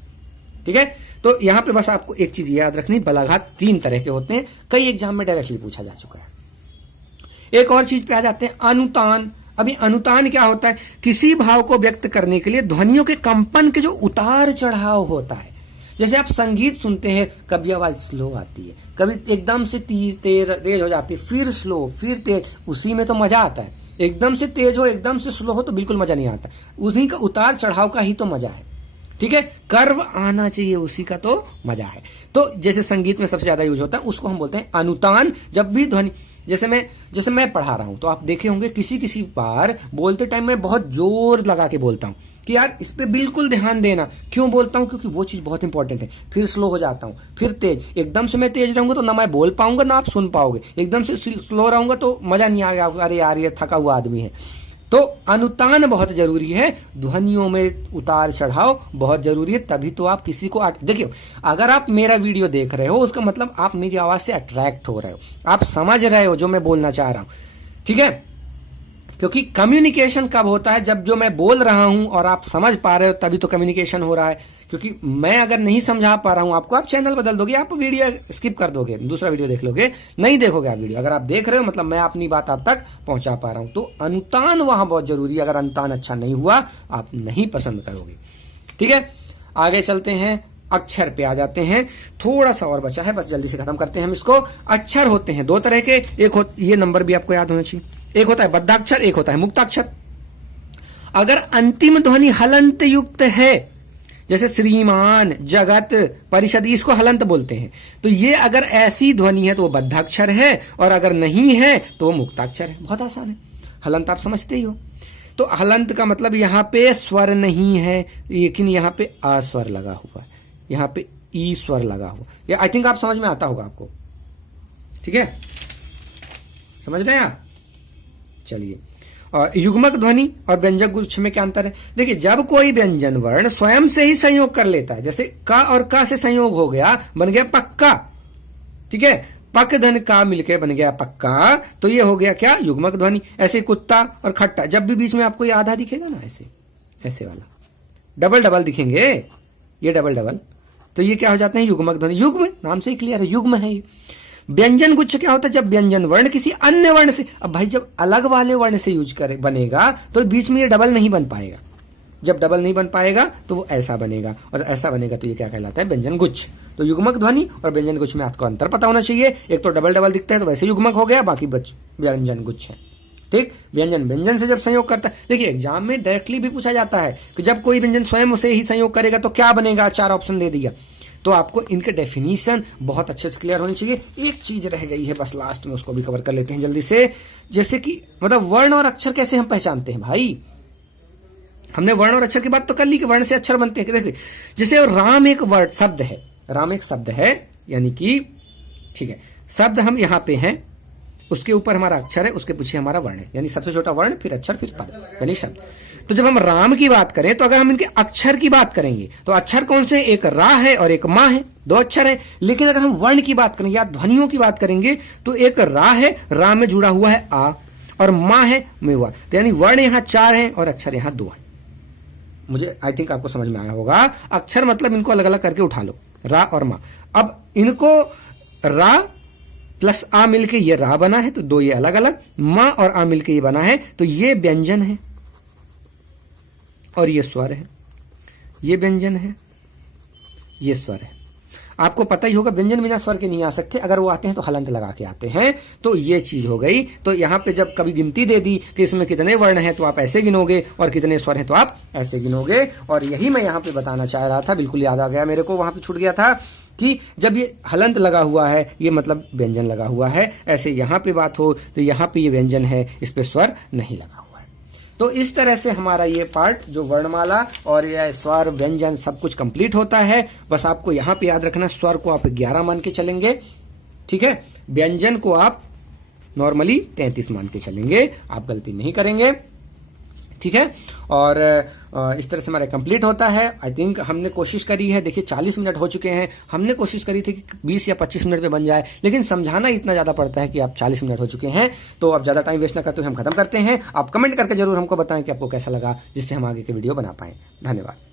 ठीक है, तो यहां पे बस आपको एक चीज याद रखनी, बलाघात 3 तरह के होते हैं, कई एग्जाम में डायरेक्टली पूछा जा चुका है। एक और चीज पे आ जाते हैं, अनुतान। अभी अनुतान क्या होता है? किसी भाव को व्यक्त करने के लिए ध्वनियों के कंपन के जो उतार चढ़ाव होता है। जैसे आप संगीत सुनते हैं, कभी आवाज स्लो आती है, कभी एकदम से तेज हो जाती है, फिर स्लो, फिर तेज, उसी में तो मजा आता है। एकदम से तेज हो, एकदम से स्लो हो तो बिल्कुल मजा नहीं आता, उसी का उतार चढ़ाव का ही तो मजा है। ठीक है, कर्व आना चाहिए, उसी का तो मजा है। तो जैसे संगीत में सबसे ज्यादा यूज होता है, उसको हम बोलते हैं अनुतान। जब भी ध्वनि, जैसे मैं पढ़ा रहा हूं, तो आप देखे होंगे किसी बार बोलते टाइम मैं बहुत जोर लगा के बोलता हूं कि यार इस पे बिल्कुल ध्यान देना। क्यों बोलता हूं? क्योंकि वो चीज बहुत इंपॉर्टेंट है। फिर स्लो हो जाता हूं, फिर तेज। एकदम से मैं तेज रहूंगा तो ना मैं बोल पाऊंगा ना आप सुन पाओगे, एकदम से स्लो रहूंगा तो मजा नहीं आएगा, अरे यार ये थका हुआ आदमी है। तो अनुतान बहुत जरूरी है, ध्वनियों में उतार चढ़ाव बहुत जरूरी है, तभी तो आप किसी को देखिए, अगर आप मेरा वीडियो देख रहे हो, उसका मतलब आप मेरी आवाज से अट्रैक्ट हो रहे हो, आप समझ रहे हो जो मैं बोलना चाह रहा हूं। ठीक है, क्योंकि कम्युनिकेशन कब होता है? जब जो मैं बोल रहा हूं और आप समझ पा रहे हो, तभी तो कम्युनिकेशन हो रहा है। क्योंकि मैं अगर नहीं समझा पा रहा हूं आपको, आप चैनल बदल दोगे, आप वीडियो स्किप कर दोगे, दूसरा वीडियो देख लोगे, नहीं देखोगे आप वीडियो। अगर आप देख रहे हो मतलब मैं अपनी बात आप तक पहुंचा पा रहा हूं। तो अनुतान वहां बहुत जरूरी है, अगर अनुतान अच्छा नहीं हुआ आप नहीं पसंद करोगे। ठीक है, आगे चलते हैं, अक्षर पे आ जाते हैं। थोड़ा सा और बचा है, बस जल्दी से खत्म करते हैं हम इसको। अक्षर होते हैं 2 तरह के, ये नंबर भी आपको याद होना चाहिए, एक होता है बद्धाक्षर, एक होता है मुक्ताक्षर। अगर अंतिम ध्वनि हलंत युक्त है, जैसे श्रीमान, जगत, परिषद, इसको हलंत बोलते हैं, तो ये अगर ऐसी ध्वनि है तो वो बद्धाक्षर है, और अगर नहीं है तो वो मुक्ताक्षर है। बहुत आसान है, हलंत आप समझते ही हो। तो हलंत का मतलब यहां पे स्वर नहीं है, लेकिन यहां पे आ स्वर लगा हुआ है, यहां पे ई स्वर लगा हुआ। ये आई थिंक आप समझ में आता होगा आपको। ठीक है, समझ रहे हैं आप? चलिए, और युग्मक ध्वनि और व्यंजक गुच्छ में क्या अंतर है? देखिए, जब कोई व्यंजन वर्ण स्वयं से ही संयोग कर लेता है, जैसे का और का से संयोग हो गया, बन गया पक्का। ठीक है, पक धन का मिलके बन गया पक्का, तो ये हो गया क्या? युग्मक ध्वनि। ऐसे कुत्ता और खट्टा, जब भी बीच में आपको ये आधा दिखेगा ना, ऐसे वाला डबल डबल दिखेंगे, ये डबल डबल, तो ये क्या हो जाते हैं? युग्मक ध्वनि। युग्म नाम से ही क्लियर है, युग्म है ये। व्यंजन गुच्छ क्या होता है? जब व्यंजन वर्ण किसी अन्य वर्ण से, अब भाई जब अलग वाले वर्ण से यूज करे बनेगा तो बीच में ये डबल नहीं बन पाएगा। जब डबल नहीं बन पाएगा तो वो ऐसा बनेगा, और ऐसा बनेगा तो ये क्या कहलाता है? व्यंजन गुच्छ। तो युग्मक ध्वनि और व्यंजन गुच्छ में आपको अंतर पता होना चाहिए। एक तो डबल डबल दिखता है तो वैसे युग्मक हो गया, बाकी व्यंजन गुच्छ है। ठीक, व्यंजन व्यंजन से जब संयोग करता है, देखिए एग्जाम में डायरेक्टली भी पूछा जाता है कि जब कोई व्यंजन स्वयं से ही संयोग करेगा तो क्या बनेगा? 4 ऑप्शन दे दिया, तो आपको इनके डेफिनेशन बहुत अच्छे से क्लियर होनी चाहिए। एक चीज रह गई है बस लास्ट में, उसको भी कवर कर लेते हैं जल्दी से। जैसे कि मतलब वर्ण और अक्षर कैसे हम पहचानते हैं भाई? हमने वर्ण और अक्षर की बात तो कर ली कि वर्ण से अक्षर बनते हैं। देखिए, जैसे राम एक वर्ड शब्द है, राम एक शब्द है, यानी कि ठीक है, शब्द हम यहां पे हैं, उसके ऊपर हमारा अक्षर है, उसके पीछे हमारा वर्ण है, यानी सबसे छोटा वर्ण, फिर अक्षर, फिर पद, यानी शब्द। तो जब हम राम की बात करें, तो अगर हम इनके अक्षर की बात करेंगे तो अक्षर कौन से? एक रा है और एक मां है, 2 अक्षर है। लेकिन अगर हम वर्ण की बात करें या ध्वनियों की बात करेंगे तो एक रा है, रा में जुड़ा हुआ है आ, और माँ है मेवा। तो यानी वर्ण यहाँ 4 हैं और अक्षर यहाँ 2 हैं। मुझे आई थिंक आपको समझ में आया होगा। अक्षर मतलब इनको अलग अलग करके उठा लो, रा और माँ। अब इनको रा प्लस आ मिलके ये रा बना है, तो 2 ये अलग अलग, माँ और आ मिलके ये बना है, तो ये व्यंजन है और ये स्वर है। ये व्यंजन है, ये स्वर है। आपको पता ही होगा व्यंजन बिना स्वर के नहीं आ सकते, अगर वो आते हैं तो हलंत लगा के आते हैं। तो ये चीज हो गई। तो यहां पे जब कभी गिनती दे दी कि इसमें कितने वर्ण हैं तो आप ऐसे गिनोगे और कितने स्वर हैं तो आप ऐसे गिनोगे। और यही मैं यहां पे बताना चाह रहा था, बिल्कुल याद आ गया मेरे को, वहां पे छूट गया था कि जब ये हलंत लगा हुआ है ये मतलब व्यंजन लगा हुआ है। ऐसे यहां पे बात हो तो यहां पे ये व्यंजन है, इस पे स्वर नहीं लगा हुआ है। तो इस तरह से हमारा ये पार्ट जो वर्णमाला और ये स्वर व्यंजन सब कुछ कंप्लीट होता है। बस आपको यहां पे याद रखना, स्वर को आप 11 मान के चलेंगे, ठीक है। व्यंजन को आप नॉर्मली 33 मान के चलेंगे, आप गलती नहीं करेंगे, ठीक है। और इस तरह से हमारा कंप्लीट होता है। आई थिंक हमने कोशिश करी है, देखिए 40 मिनट हो चुके हैं, हमने कोशिश करी थी कि 20 या 25 मिनट में बन जाए, लेकिन समझाना इतना ज्यादा पड़ता है कि आप 40 मिनट हो चुके हैं। तो अब ज्यादा टाइम वेस्ट ना करते हुए हम खत्म करते हैं। आप कमेंट करके जरूर हमको बताएं कि आपको कैसा लगा, जिससे हम आगे के वीडियो बना पाएं। धन्यवाद।